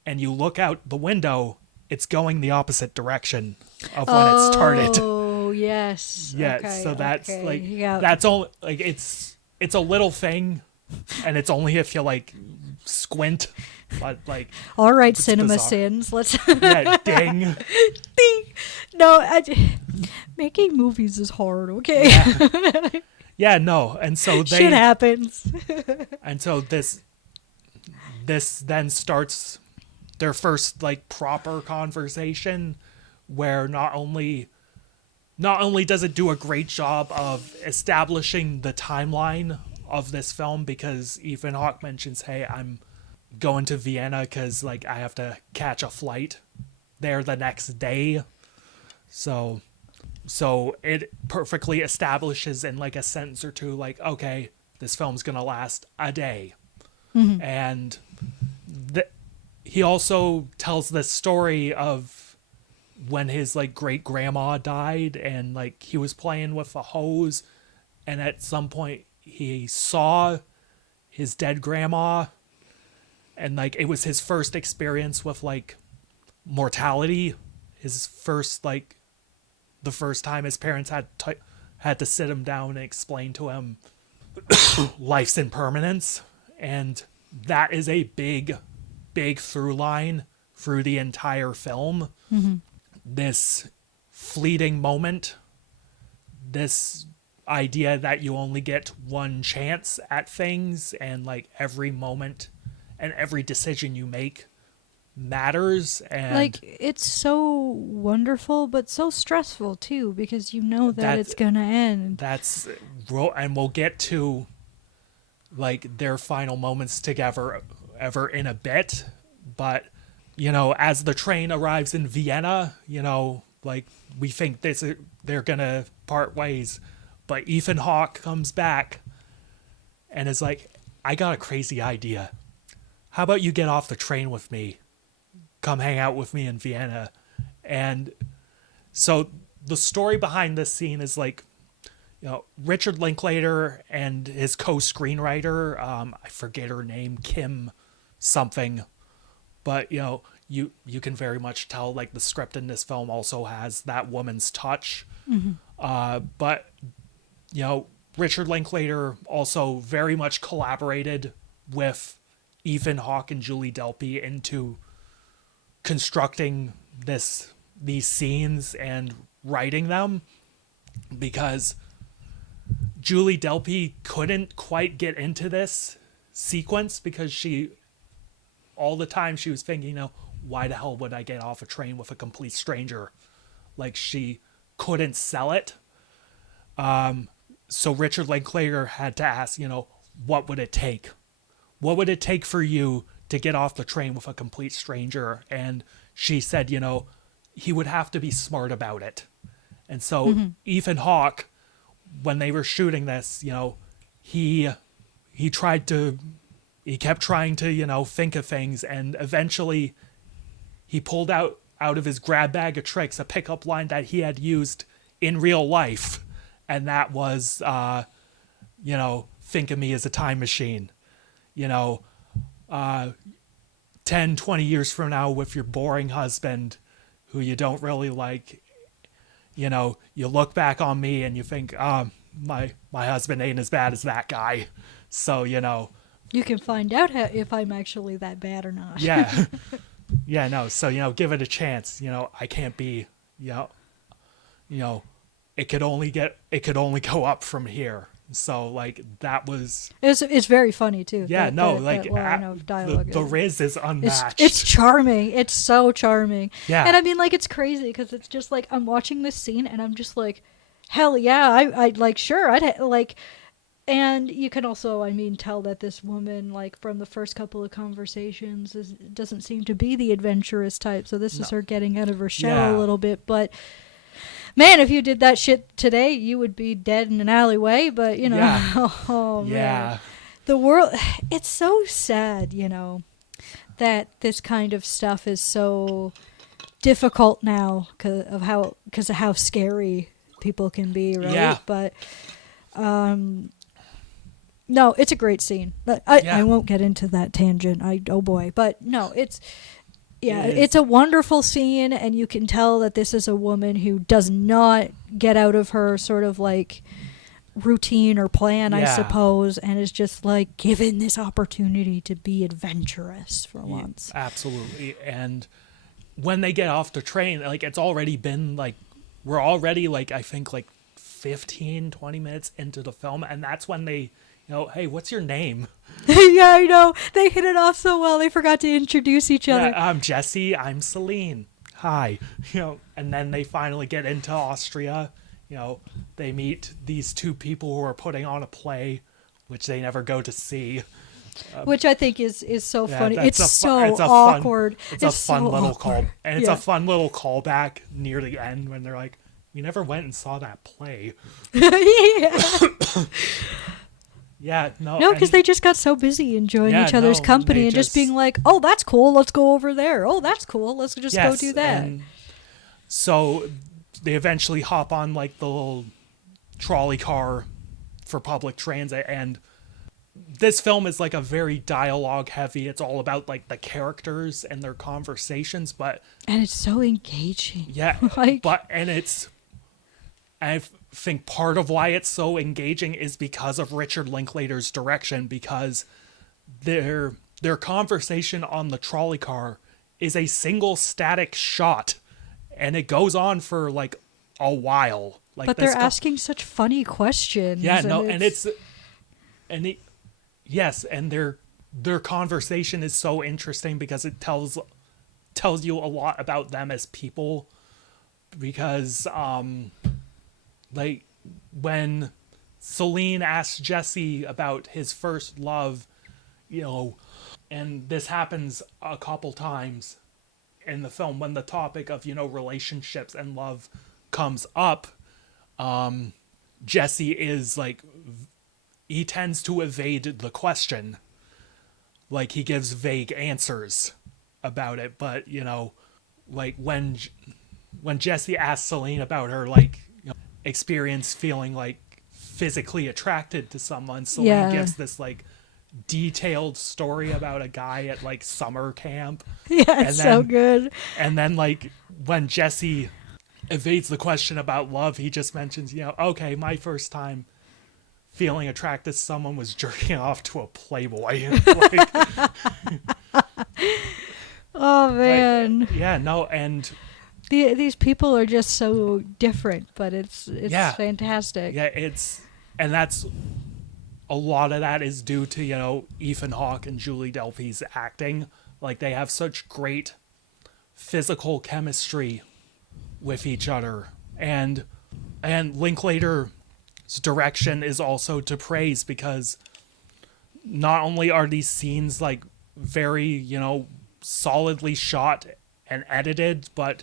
and you look out the window, it's going the opposite direction of when it started. Oh, Yes. Yeah, Okay, so that's okay. like Yeah. that's all like it's a little thing, and it's only if you like squint, but like All right, it's Cinema bizarre. Sins. Let's. Yeah, ding. Ding. No, making movies is hard. Okay. Yeah. Yeah, no, and so Shit they happens. and so this then starts their first like proper conversation, where not only does it do a great job of establishing the timeline of this film, because Ethan Hawke mentions, hey, I'm going to Vienna because like I have to catch a flight there the next day. So it perfectly establishes in like a sentence or two, like, okay, this film's gonna last a day. And he also tells this story of when his like great grandma died, and like he was playing with a hose, and at some point he saw his dead grandma, and like it was his first experience with like mortality, his first like the first time his parents had to sit him down and explain to him life's impermanence. And that is a big through line through the entire film. This fleeting moment, this idea that you only get one chance at things, and like every moment and every decision you make matters. And Like, it's so wonderful, but so stressful too, because you know that it's gonna end. and we'll get to like their final moments together ever in a bit. But as the train arrives in Vienna, like we think they're gonna part ways, but Ethan Hawke comes back and is like, I got a crazy idea. How about you get off the train with me? Come hang out with me in Vienna. And so the story behind this scene is like, Richard Linklater and his co-screenwriter, I forget her name, Kim something, but you can very much tell like the script in this film also has that woman's touch. But Richard Linklater also very much collaborated with Ethan Hawke and Julie Delpy into constructing these scenes and writing them, because Julie Delpy couldn't quite get into this sequence because all the time she was thinking, why the hell would I get off a train with a complete stranger? Like, she couldn't sell it. So Richard Linklater had to ask, what would it take? What would it take for you to get off the train with a complete stranger? And she said, he would have to be smart about it. And so Ethan Hawke, when they were shooting this, he kept trying to, think of things, and eventually he pulled out of his grab bag of tricks a pickup line that he had used in real life. And that was, think of me as a time machine. 10, 20 years from now with your boring husband who you don't really like, you look back on me and you think, my husband ain't as bad as that guy. So, You can find out if I'm actually that bad or not. yeah. Yeah, no. So, give it a chance. I can't be, it could only go up from here. So like that was It's very funny too. Yeah, that line of dialogue. The Riz is unmatched. It's charming. It's so charming. Yeah. And I mean, like, it's crazy because it's just like I'm watching this scene and I'm just like, hell yeah, I'd like, sure, like, and you can also, I mean, tell that this woman, like, from the first couple of conversations, doesn't seem to be the adventurous type. So this is her getting out of her shell a little bit, but. Man, if you did that shit today, you would be dead in an alleyway, but, oh, man. The world, it's so sad, that this kind of stuff is so difficult now because of how scary people can be, right? Yeah. But, no, it's a great scene. I won't get into that tangent. Oh boy. But no, Yeah, It is- it's a wonderful scene, and you can tell that this is a woman who does not get out of her sort of like routine or plan, I Yeah. suppose, and is just like given this opportunity to be adventurous for once. Absolutely. And when they get off the train, like it's already been like, we're already like, I think like 15, 20 minutes into the film. And that's when they, hey, what's your name? Yeah, I know. They hit it off so well. They forgot to introduce each other. Yeah, I'm Jesse. I'm Celine. Hi. And then they finally get into Austria. They meet these two people who are putting on a play, which they never go to see. Which I think is so Yeah, funny. that's It's a so it's a awkward. It's a fun so little awkward. call, and it's Yeah. a fun little callback near the end when they're like, "We never went and saw that play." Yeah. Yeah, no, No, because and- they just got so busy enjoying Yeah, each other's no, company they and just just- being like, "Oh, that's cool. Let's go over there. Oh, that's cool. Let's just go yes, do that." and so they eventually hop on like the little trolley car for public transit, and this film is like a very dialogue heavy. It's all about like the characters and their conversations, but And it's so engaging. yeah, Like- I think part of why it's so engaging is because of Richard Linklater's direction, because their conversation on the trolley car is a single static shot, and it goes on for like a while. Like, But this they're asking such funny questions. yeah, no, yes, and their conversation is so interesting because it tells you a lot about them as people. Because like when Celine asks Jesse about his first love, and this happens a couple times in the film when the topic of relationships and love comes up, Jesse is like, he tends to evade the question. Like, he gives vague answers about it, but like when Jesse asks Celine about her experience feeling like physically attracted to someone, Celine Yeah. gives this like detailed story about a guy at like summer camp. Yeah, And it's so then- good. And then like when Jesse evades the question about love, he just mentions, okay, my first time feeling attracted to someone was jerking off to a Playboy. Like, Oh man, yeah, no, and these people are just so different, but it's Yeah. fantastic. yeah, that's a lot of that is due to Ethan Hawke and Julie Delpy's acting. Like, they have such great physical chemistry with each other, and Linklater's direction is also to praise, because not only are these scenes like very solidly shot and edited, but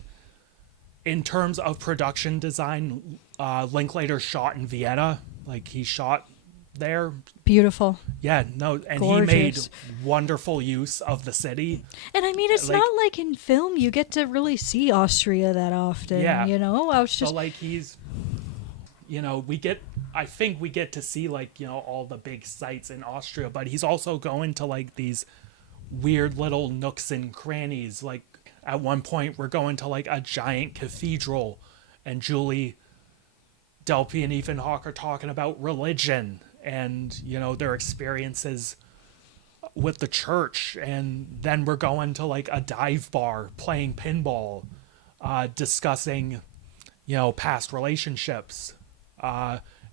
in terms of production design, Linklater shot in Vienna. Like, he shot there. Beautiful. Yeah, no, and Gorgeous. he made wonderful use of the city. And I mean, it's Like- not like in film you get to really see Austria that often. Yeah. I was just So like he's, I think we get to see like, all the big sites in Austria, but he's also going to like these weird little nooks and crannies. Like, at one point we're going to like a giant cathedral, and Julie Delpy and Ethan Hawke are talking about religion and their experiences with the church. And then we're going to like a dive bar playing pinball, discussing past relationships,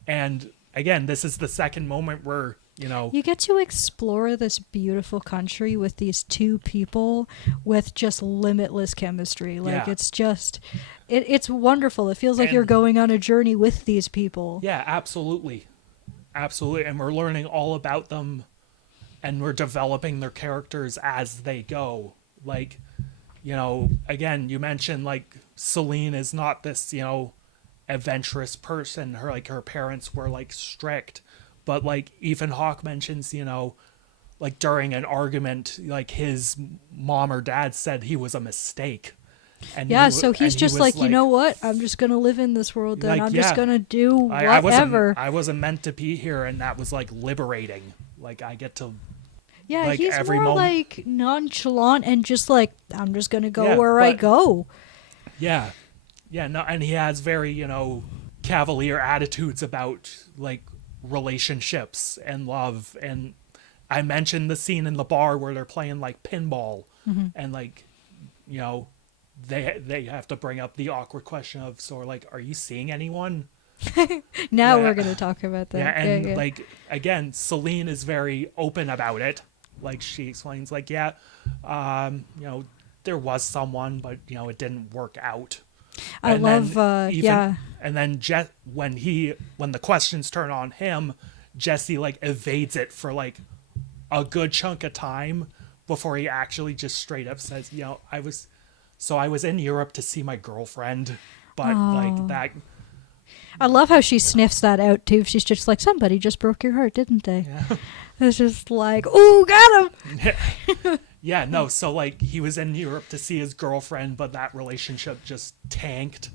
and again, this is the second moment where you get to explore this beautiful country with these two people with just limitless chemistry. Like, Yeah. it's just it's wonderful. It feels like you're And- going on a journey with these people. yeah, absolutely, and we're learning all about them, and we're developing their characters as they go. Like, again, you mentioned like Celine is not this adventurous person. Her parents were like strict, but like Ethan Hawke mentions, like during an argument, like his mom or dad said he was a mistake. And Yeah, he so and he's he just was like, you know what? I'm just going to live in this world then. Like, I'm just yeah. going to do I whatever. wasn't meant to be here, and that was like liberating. Like, I get to Yeah, like, he's every more moment. like nonchalant and just like, I'm just gonna go Yeah, where I but- go. Yeah. Yeah, no, and he has very, cavalier attitudes about, like, relationships and love. And I mentioned the scene in the bar where they're playing, like, pinball. And, like, you know, they have to bring up the awkward question of, sort of like, are you seeing anyone? Now Yeah. we're gonna talk about that. Yeah, and, like, again, Celine is very open about it. Like, she explains, like, yeah, there was someone, but, it didn't work out. I And love, then yeah. And then when the questions turn on him, Jesse, like, evades it for, like, a good chunk of time before he actually just straight up says, I was in Europe to see my girlfriend, but like that. I love how she sniffs that out too. She's just like, somebody just broke your heart, didn't they? Yeah. It's just like, ooh, got him. Yeah, no, so like he was in Europe to see his girlfriend, but that relationship just tanked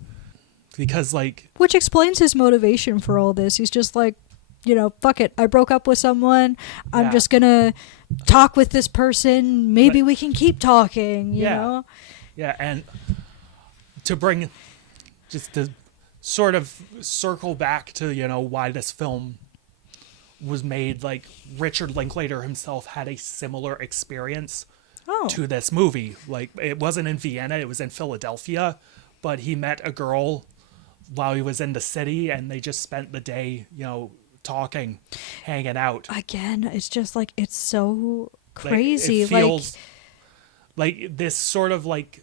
because, like, Which explains his motivation for all this. He's just like, fuck it. I broke up with someone. I'm Yeah. just gonna talk with this person. Maybe we can keep talking, you Yeah. know? Yeah, and to sort of circle back to, why this film was made, like, Richard Linklater himself had a similar experience Oh. to this movie. Like, it wasn't in Vienna, it was in Philadelphia, but he met a girl while he was in the city, and they just spent the day, talking, hanging out. Again, it's just like, it's so Like, crazy. it feels like this sort of, like,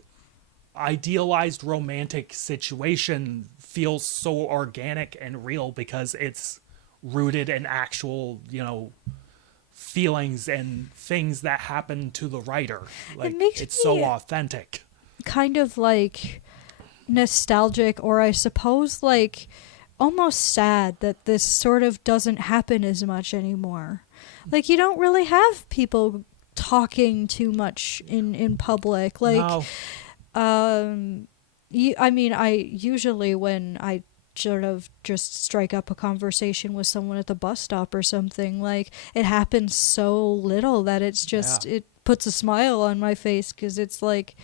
idealized romantic situation feels so organic and real because it's rooted in actual, feelings and things that happen to the writer. Like, makes it's so me- authentic. kind of like nostalgic, or I suppose like almost sad that this sort of doesn't happen as much anymore. Like, you don't really have people talking too much in public. Like, No. I usually, when I sort of just strike up a conversation with someone at the bus stop or something, like, it happens so little that it's just, Yeah. it puts a smile on my face, because it's like,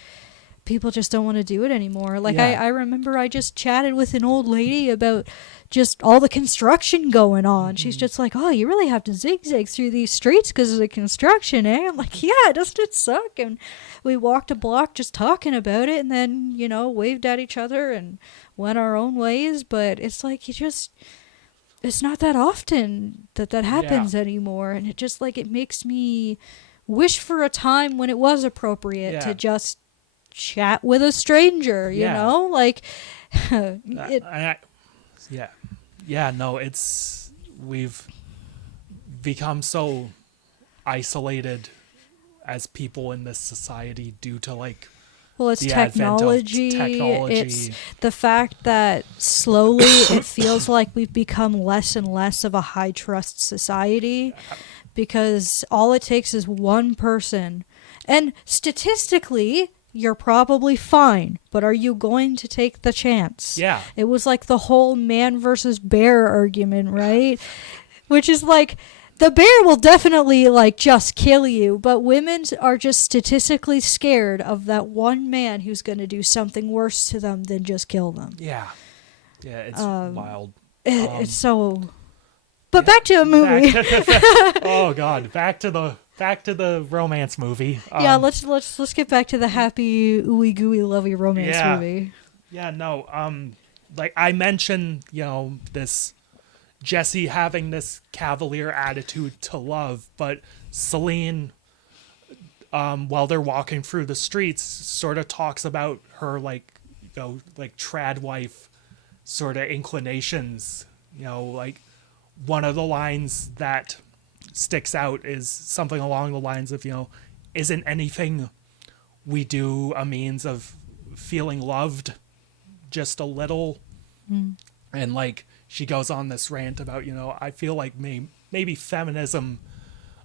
people just don't want to do it anymore. Like, Yeah. I remember I just chatted with an old lady about just all the construction going on. She's just like, oh, you really have to zigzag through these streets because of the construction, eh? I'm like, yeah, doesn't it suck? And we walked a block just talking about it, and then, waved at each other and went our own ways. But it's like, it's not that often that happens anymore. And it just, like, it makes me wish for a time when it was appropriate to just chat with a stranger, you Yeah. know? Like, We've become so isolated as people in this society due to, like, well, it's the advent of technology. technology. It's the fact that slowly it feels like we've become less and less of a high trust society, because all it takes is one person. And statistically, you're probably fine, but are you going to take the chance? Yeah. It was like the whole man versus bear argument, right? Which is like, the bear will definitely, like, just kill you, but women are just statistically scared of that one man who's going to do something worse to them than just kill them. Yeah. Yeah, it's wild. It's so... But back to a movie. Oh God, back to the romance movie. Yeah, let's get back to the happy, ooey gooey, lovey romance Yeah. movie. Yeah, no. Like I mentioned, this Jesse having this cavalier attitude to love, but Celine, while they're walking through the streets, sort of talks about her, like, like trad wife sort of inclinations. Like, one of the lines that sticks out is something along the lines of, isn't anything we do a means of feeling loved just a little? And, like, she goes on this rant about, I feel like maybe feminism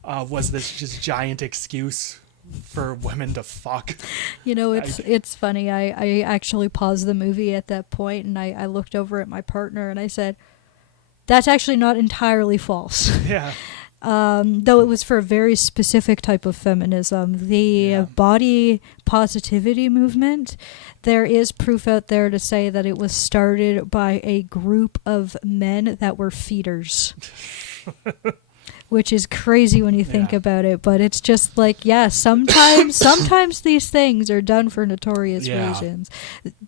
was this just giant excuse for women to fuck. It's funny. I actually paused the movie at that point, and I looked over at my partner and I said, that's actually not entirely false. Yeah. though it was for a very specific type of feminism. The body positivity movement, there is proof out there to say that it was started by a group of men that were feeders. Which is crazy when you think about it, but it's just like, sometimes these things are done for notorious reasons.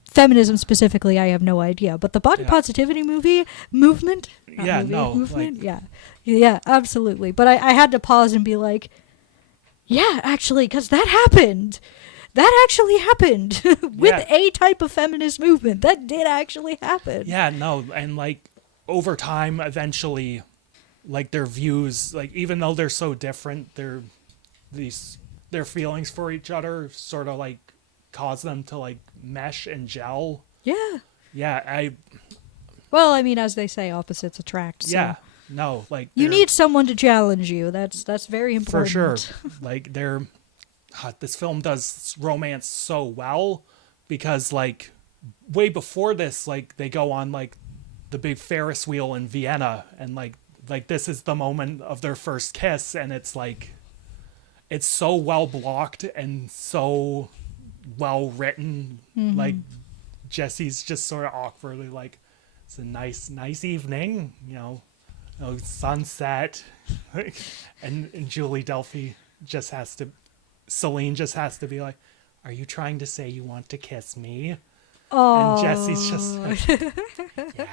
Feminism specifically, I have no idea, but the body positivity movement, absolutely. But I had to pause and be like, yeah, actually, because that happened. That actually happened with a type of feminist movement. That did actually happen. Yeah, no, and like over time, eventually, like their views, like even though they're so different, their feelings for each other sort of like cause them to like mesh and gel. Yeah. Well, I mean, as they say, opposites attract. So. Yeah. No, like you need someone to challenge you. That's very important. For sure. Like this film does romance so well because like way before this, like they go on like the big Ferris wheel in Vienna, and like this is the moment of their first kiss, and it's like it's so well blocked and so well written. Like Jesse's just sort of awkwardly like, it's a nice evening, sunset. and Julie Delphi Celine just has to be like, are you trying to say you want to kiss me? Oh. And Jesse's just like, yeah.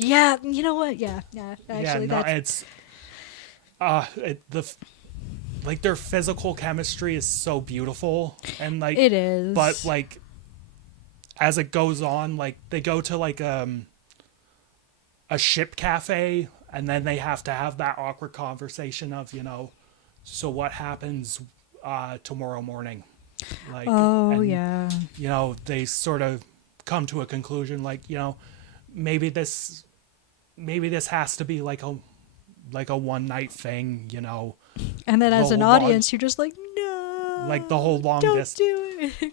Yeah, you know what? Yeah. Actually, it's their physical chemistry is so beautiful, and like it is. But like as it goes on, like they go to like a ship cafe, and then they have to have that awkward conversation of so what happens tomorrow morning, like they sort of come to a conclusion like maybe this has to be like a one night thing, and then as an audience you're just like, no, like the whole long don't do it.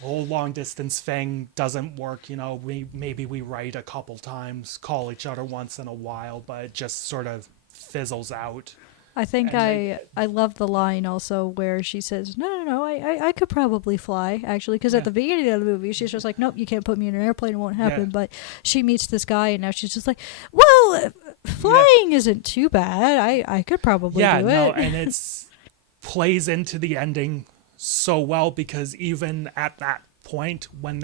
Whole long distance thing doesn't work. Maybe we write a couple times, call each other once in a while, but it just sort of fizzles out. I think I love the line also where she says, no, I could probably fly, actually, because at the beginning of the movie, she's just like, nope, you can't put me in an airplane, it won't happen. Yeah. But she meets this guy, and now she's just like, well, flying isn't too bad. I could probably do it. Yeah, and it's plays into the ending so well, because even at that point when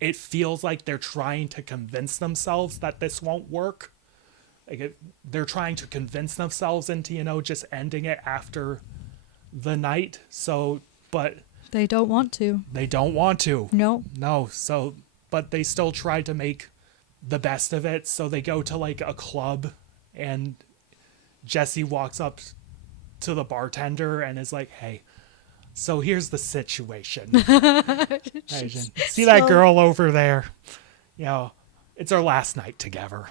it feels like they're trying to convince themselves that this won't work. Like they're trying to convince themselves into just ending it after the night. So, but they don't want to. No. So, but they still try to make the best of it. So they go to like a club, and Jesse walks up to the bartender and is like, "Hey, so here's the situation. See that girl over there? It's our last night together.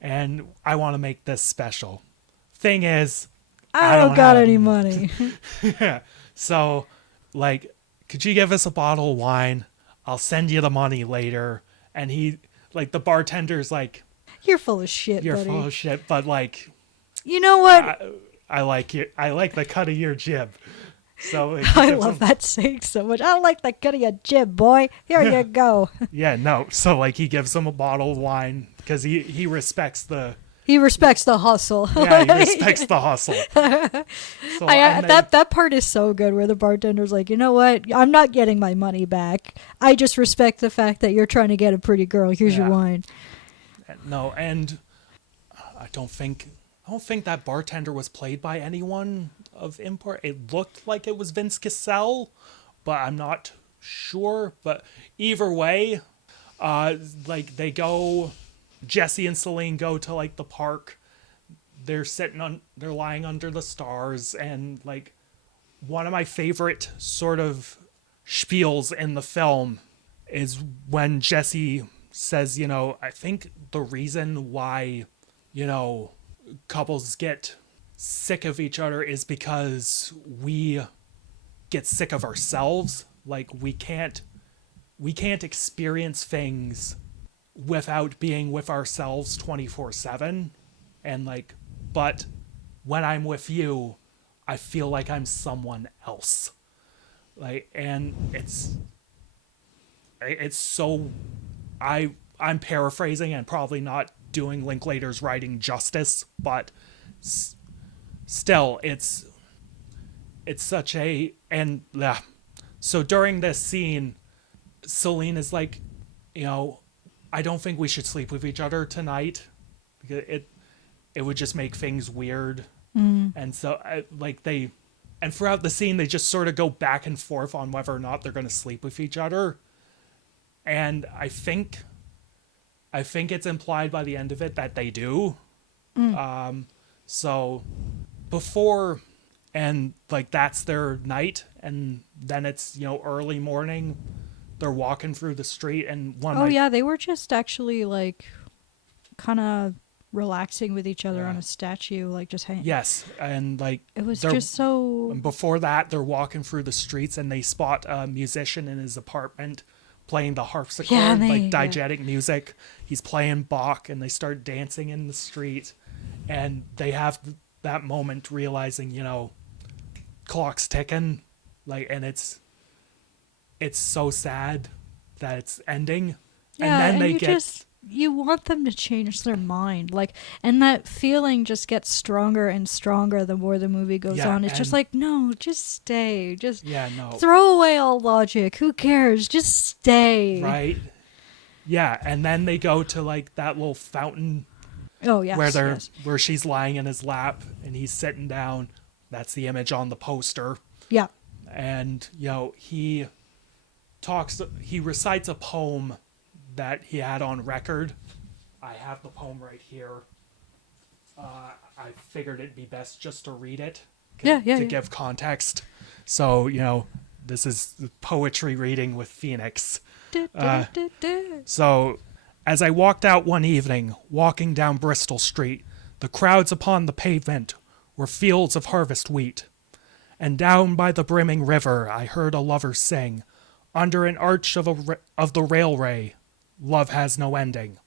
And I want to make this special. Thing is, I don't got any money." So, like, could you give us a bottle of wine? I'll send you the money later. And the bartender's like, you're full of shit, You're buddy. full of shit, but like, you know what? I like it. I like the cut of your jib. So I love that saying so much. I like the cut of your jib, boy. Here you go. Yeah, no. So like he gives him a bottle of wine because he respects the hustle. Yeah, he respects the hustle. So that part is so good where the bartender's like, you know what? I'm not getting my money back. I just respect the fact that you're trying to get a pretty girl. Here's your wine. No, and I don't think that bartender was played by anyone of import. It looked like it was Vince Cassell, but I'm not sure. But either way, Jesse and Celine go to like the park. They're lying under the stars, and like one of my favorite sort of spiels in the film is when Jesse says, I think the reason why, couples get sick of each other is because we get sick of ourselves. Like we can't experience things without being with ourselves 24/7, and like, but when I'm with you, I feel like I'm someone else. Like, and it's so, I'm paraphrasing and probably not doing Linklater's writing justice, but still, it's such a, and yeah. So during this scene, Celine is like, you know, I don't think we should sleep with each other tonight because it would just make things weird. And so and throughout the scene they just sort of go back and forth on whether or not they're going to sleep with each other. And I think it's implied by the end of it that they do. So before, and like that's their night, and then it's, you know, early morning, they're walking through the street, and Oh yeah, they were just actually like kind of relaxing with each other on a statue, like just hanging. Yes, and like It was just so. Before that, they're walking through the streets, and they spot a musician in his apartment playing the harpsichord, like diegetic music. He's playing Bach, and they start dancing in the street, and they have that moment realizing, you know, clock's ticking, like, and it's so sad that it's ending. Yeah, and then you want them to change their mind, like, and that feeling just gets stronger and stronger the more the movie goes on. It's just like, no, just stay, just throw away all logic. Who cares? Just stay. Right. Yeah, and then they go to like that little fountain. Oh yes, where she's lying in his lap and he's sitting down. That's the image on the poster. Yeah. And you know, he recites a poem that he had on record. I have the poem right here. I figured it'd be best just to read it to give context. So, you know, this is the poetry reading with Phoenix. So, as I walked out one evening, walking down Bristol Street, the crowds upon the pavement were fields of harvest wheat. And down by the brimming river I heard a lover sing, under an arch of the railway, love has no ending.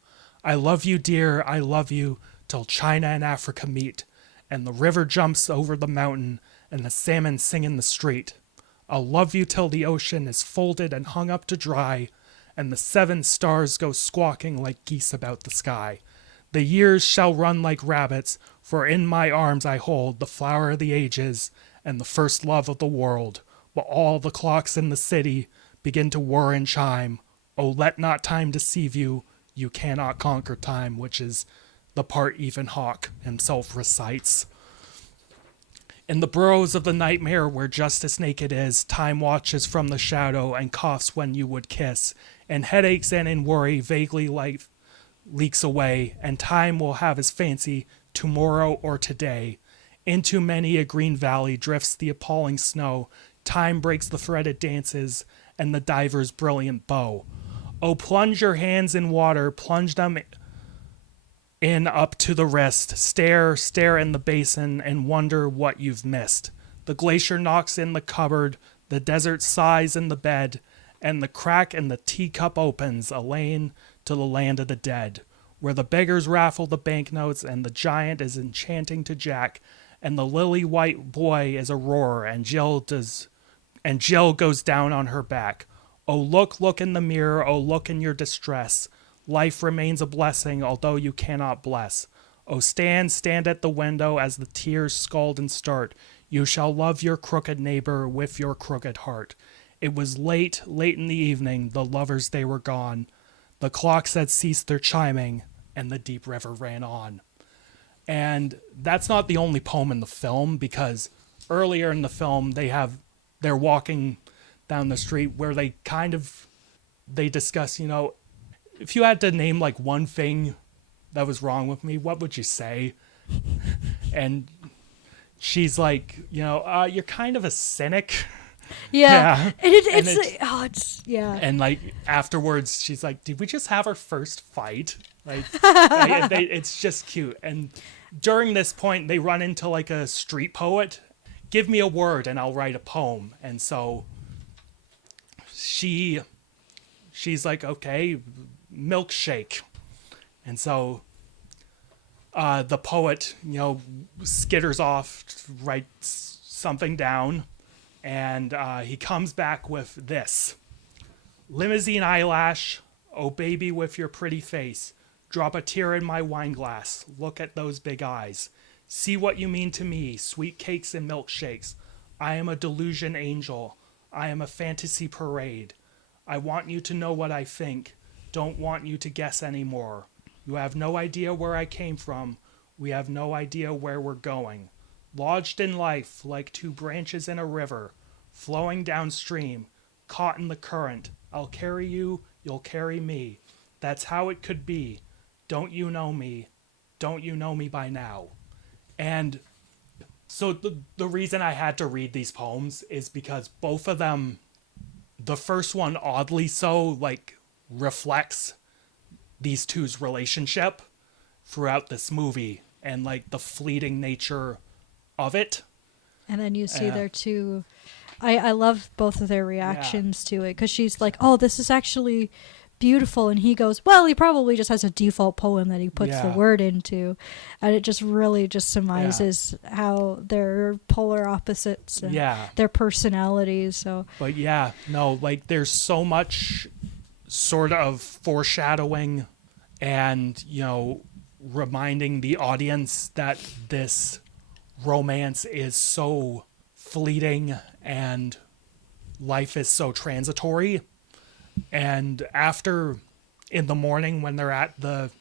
I love you, dear, I love you, till China and Africa meet, and the river jumps over the mountain, and the salmon sing in the street. I'll love you till the ocean is folded and hung up to dry, and the 7 stars go squawking like geese about the sky. The years shall run like rabbits, for in my arms I hold the flower of the ages, and the first love of the world. But all the clocks in the city begin to whir and chime. Oh, let not time deceive you, you cannot conquer time, which is the part Ethan Hawke himself recites. In the burrows of the nightmare where justice naked is, time watches from the shadow and coughs when you would kiss, and headaches and in worry vaguely life leaks away, and time will have his fancy tomorrow or today. Into many a green valley drifts the appalling snow, time breaks the threaded dances and the diver's brilliant bow. Oh, plunge your hands in water, plunge them in up to the wrist, stare in the basin and wonder what you've missed. The glacier knocks in the cupboard, the desert sighs in the bed, and the crack in the teacup opens, a lane to the land of the dead, where the beggars raffle the banknotes and the giant is enchanting to Jack, and the lily-white boy is a roarer, and Jill goes down on her back. Oh, look in the mirror, oh, look in your distress. Life remains a blessing, although you cannot bless. Oh, stand at the window as the tears scald and start. You shall love your crooked neighbor with your crooked heart. It was late in the evening, the lovers they were gone. The clocks had ceased their chiming, and the deep river ran on. And that's not the only poem in the film, because earlier in the film they're walking down the street where they discuss, you know, if you had to name like one thing that was wrong with me, what would you say? And she's like, you know, you're kind of a cynic. Yeah. And it's yeah. And like afterwards, she's like, did we just have our first fight? Like, it's just cute. And during this point, they run into like a street poet. Give me a word and I'll write a poem. And so she's like, okay, milkshake. And so the poet, skitters off, writes something down, and he comes back with this. Limousine eyelash, oh baby with your pretty face. Drop a tear in my wine glass. Look at those big eyes. See what you mean to me, sweet cakes and milkshakes. I am a delusion angel. I am a fantasy parade. I want you to know what I think. Don't want you to guess anymore. You have no idea where I came from. We have no idea where we're going. Lodged in life like two branches in a river, flowing downstream, caught in the current. I'll carry you, you'll carry me. That's how it could be. Don't you know me? Don't you know me by now? And so the reason I had to read these poems is because both of them, the first one oddly so, like, reflects these two's relationship throughout this movie and, like, the fleeting nature of it. And then you see there too, I love both of their reactions to it, because she's like, oh, this is actually beautiful, and he goes, well, he probably just has a default poem that he puts the word into, and it just really just surmises how they're polar opposites and their personalities. So but like, there's so much sort of foreshadowing and reminding the audience that this romance is so fleeting and life is so transitory. And after, in the morning when they're at the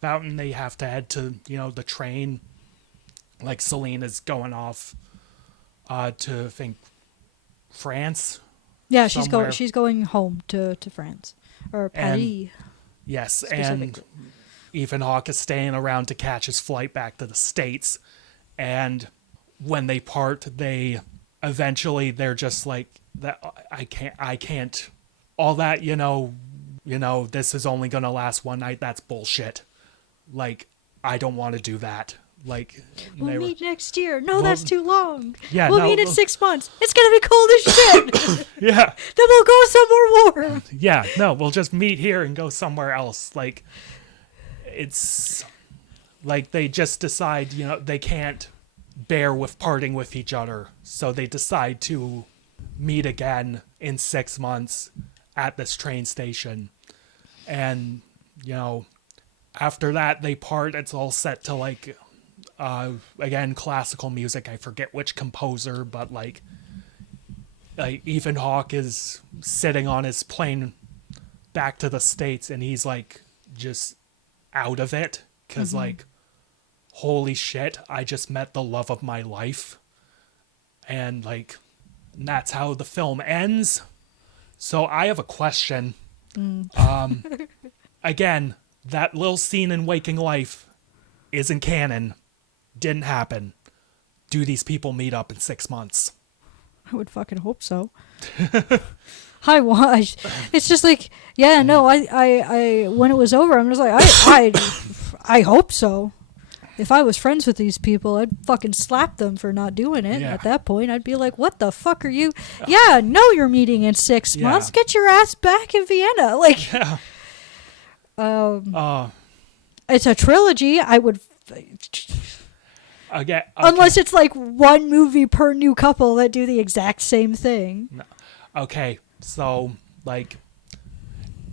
fountain, they have to head to the train, like Celine is going off to, I think, France. She's going home to France or Paris. And, yes, and Ethan Hawke is staying around to catch his flight back to the States. And when they part, they're just like, that I can't all that, this is only gonna last one night, that's bullshit. Like, I don't want to do that. Like, we'll meet next year. No, that's too long. Yeah, we'll meet in 6 months. It's gonna be cold as shit. Yeah. Then we'll go somewhere warm. Yeah, no, we'll just meet here and go somewhere else. Like, it's like they just decide, they can't bear with parting with each other, so they decide to meet again in 6 months at this train station. And after that they part. It's all set to, like, again, classical music. I forget which composer, but like Ethan Hawke is sitting on his plane back to the States, and he's like just out of it because like, holy shit, I just met the love of my life. And like, that's how the film ends. So I have a question. Again, that little scene in Waking Life isn't canon. Didn't happen. Do these people meet up in 6 months? I would fucking hope so. I watch. It's just like, I when it was over, I'm just like, I hope so. If I was friends with these people, I'd fucking slap them for not doing it. Yeah. At that point, I'd be like, what the fuck are you? Yeah, no, you're meeting in 6 months. Get your ass back in Vienna. Like, it's a trilogy. I would... Okay. Unless it's like one movie per new couple that do the exact same thing. No. Okay, so, like,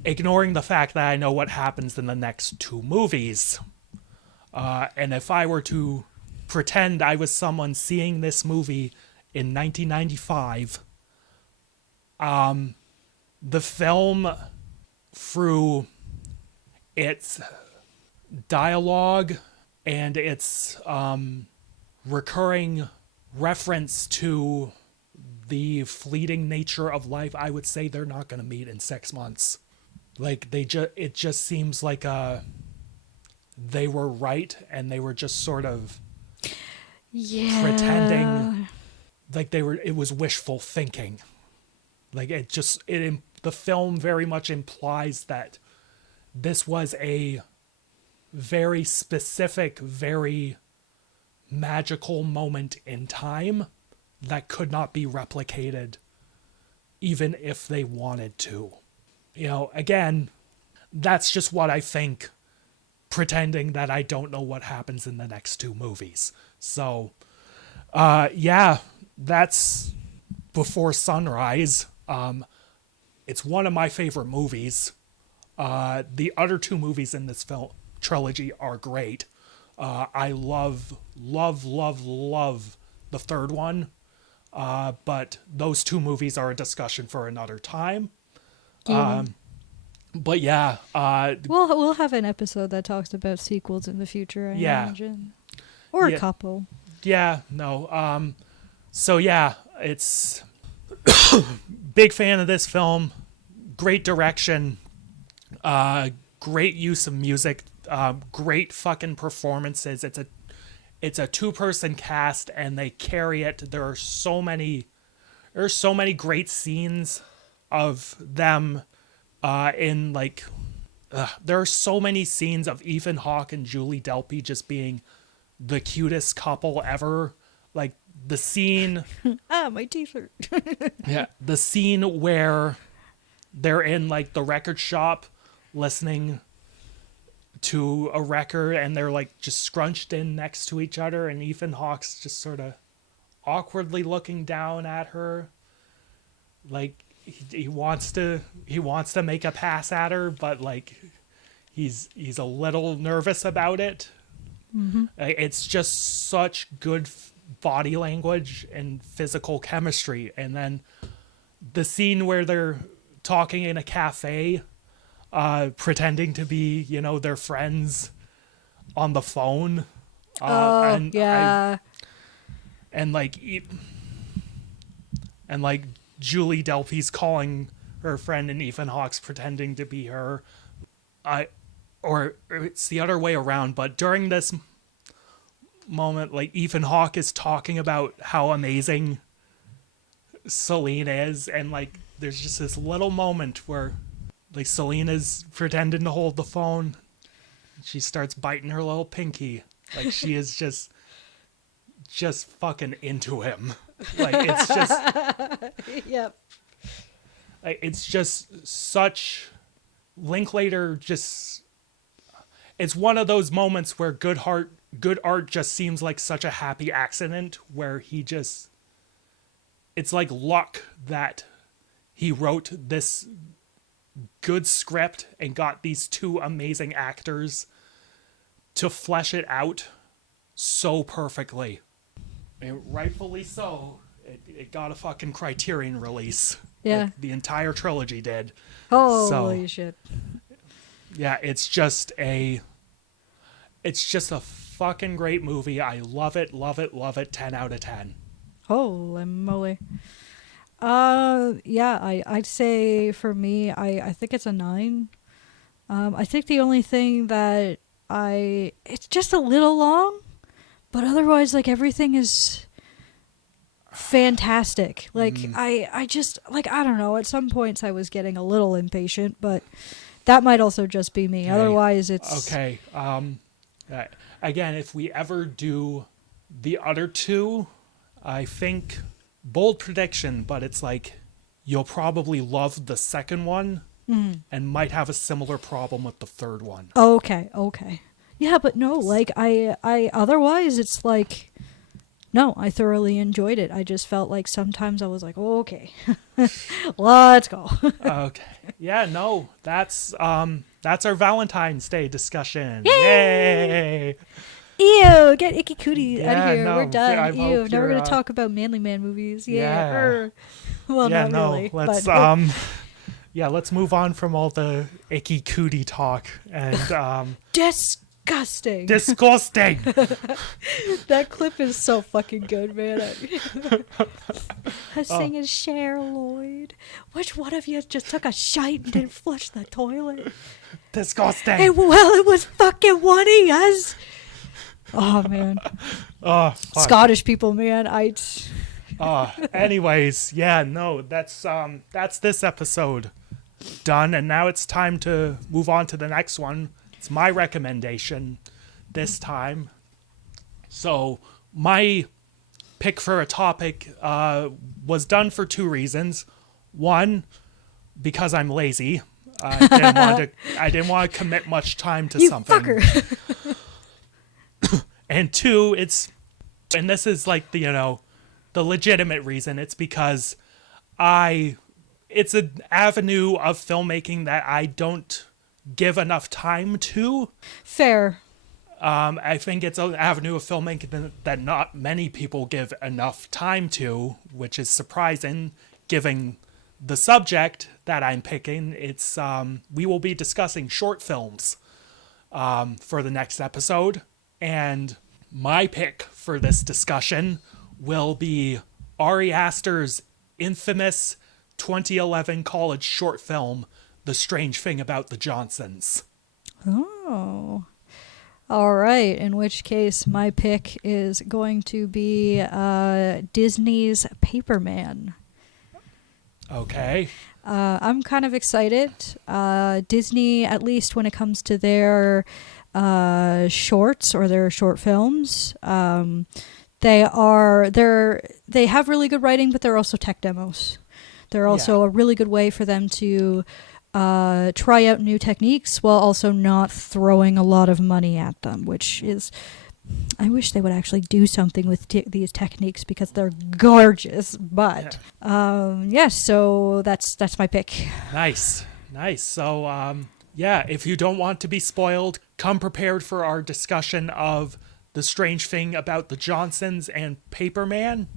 ignoring the fact that I know what happens in the next 2 movies... and if I were to pretend I was someone seeing this movie in 1995, the film, through its dialogue and its recurring reference to the fleeting nature of life, I would say they're not going to meet in 6 months. Like, it just seems like they were right, and they were just sort of pretending like it was wishful thinking. Like, the film very much implies that this was a very specific, very magical moment in time that could not be replicated even if they wanted to. Again, that's just what I think pretending that I don't know what happens in the next two movies. So, yeah, that's Before Sunrise. It's one of my favorite movies. The other two movies in this film trilogy are great. I love the third one. But those two movies are a discussion for another time. But yeah, We'll have an episode that talks about sequels in the future, I imagine. Or a couple. Yeah, no. So yeah, it's big fan of this film. Great direction. Great use of music. Great fucking performances. It's a two-person cast and they carry it. There's so many great scenes of them in like there are so many scenes of Ethan Hawke and Julie Delpy just being the cutest couple ever. Like the scene My teeth hurt. yeah, the scene where they're in like the record shop listening to a record and they're like just scrunched in next to each other and Ethan Hawke's just sort of awkwardly looking down at her like he wants to make a pass at her but like he's a little nervous about it. It's just such good body language and physical chemistry. And then the scene where they're talking in a cafe pretending to be, you know, their friends on the phone. And Julie Delpy's calling her friend and Ethan Hawke's pretending to be her. Or it's the other way around, but during this moment, like Ethan Hawke is talking about how amazing Celine is, and like there's just this little moment where like Celine is pretending to hold the phone. She starts biting her little pinky. Like she is just fucking into him. Like it's just Yep. like it's just such Linklater just it's one of those moments where good art just seems like such a happy accident where it's like luck that he wrote this good script and got these two amazing actors to flesh it out so perfectly. And rightfully so. It got a fucking Criterion release. Yeah. Like the entire trilogy did. Holy shit. Yeah, it's just a fucking great movie. I love it, 10 out of 10. Holy moly. Yeah, I'd say for me, I think it's a 9. I think the only thing that it's just a little long, but otherwise, like, everything is fantastic. Like, I just, like, I don't know, at some points I was getting a little impatient, but that might also just be me. Okay. Otherwise, it's... Okay, again, if we ever do the other two, I think, bold prediction, but it's like, you'll probably love the second one, and might have a similar problem with the third one. Okay. Yeah, but no, like, I otherwise, it's like... No, I thoroughly enjoyed it. I just felt like sometimes I was like, oh, okay, let's go. Okay. Yeah, no, that's our Valentine's Day discussion. Yay! Ew, get Icky Cootie out Yeah, of here. no, We're done. I Ew, hope now we're you're, going to talk about Manly Man movies. Yeah. Yeah. Well, Yeah, not no, really. let's but, yeah, let's move on from all the icky cootie talk and disgusting. disgusting. That clip is so fucking good, man. I was singing Cher Lloyd. Which one of you just took a shite and didn't flush the toilet? Disgusting. Hey, well, it was fucking one of us. Oh, man. Oh, fuck. Scottish people, man. Anyways, yeah, no, that's this episode done, and now it's time to move on to the next one. It's my recommendation this time. So my pick for a topic was done for two reasons. One, because I'm lazy. I didn't want to commit much time to You something. fucker. And two, and this is like the legitimate reason. It's because it's an avenue of filmmaking that I don't give enough time to. Fair. I think it's an avenue of filmmaking that not many people give enough time to, which is surprising given the subject that I'm picking. It's we will be discussing short films for the next episode, and my pick for this discussion will be Ari Aster's infamous 2011 college short film, The Strange Thing About the Johnsons. Oh. All right. In which case, my pick is going to be Disney's Paperman. Okay. I'm kind of excited. Disney, at least when it comes to their shorts or their short films, they have really good writing, but they're also tech demos. They're also a really good way for them to try out new techniques while also not throwing a lot of money at them, which is, I wish they would actually do something with these techniques because they're gorgeous. But so that's my pick. Nice. So if you don't want to be spoiled, come prepared for our discussion of The Strange Thing About the Johnsons and Paperman.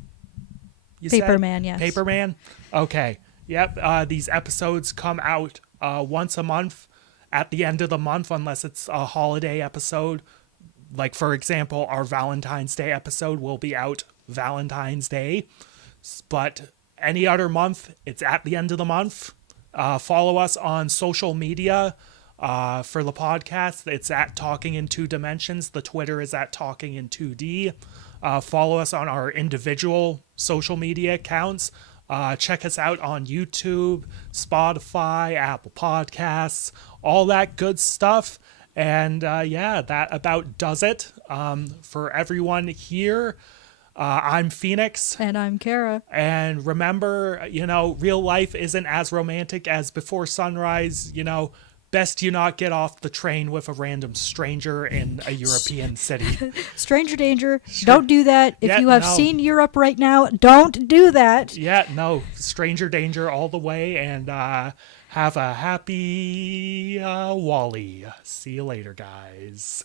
Paperman, yes. Paperman? Okay. Yep. These episodes come out once a month at the end of the month, unless it's a holiday episode. Like, for example, our Valentine's Day episode will be out Valentine's Day. But any other month, it's at the end of the month. Follow us on social media for the podcast. It's at Talking in Two Dimensions. The Twitter is at Talking in 2D. Follow us on our individual social media accounts. Check us out on YouTube, Spotify, Apple Podcasts, all that good stuff. And that about does it for everyone here. I'm Phoenix. And I'm Kara. And remember, real life isn't as romantic as Before Sunrise. Best you not get off the train with a random stranger in a European city. Stranger danger. Don't do that. If you have no. seen Europe right now, don't do that. Yeah, no. Stranger danger all the way. And have a happy Wally. See you later, guys.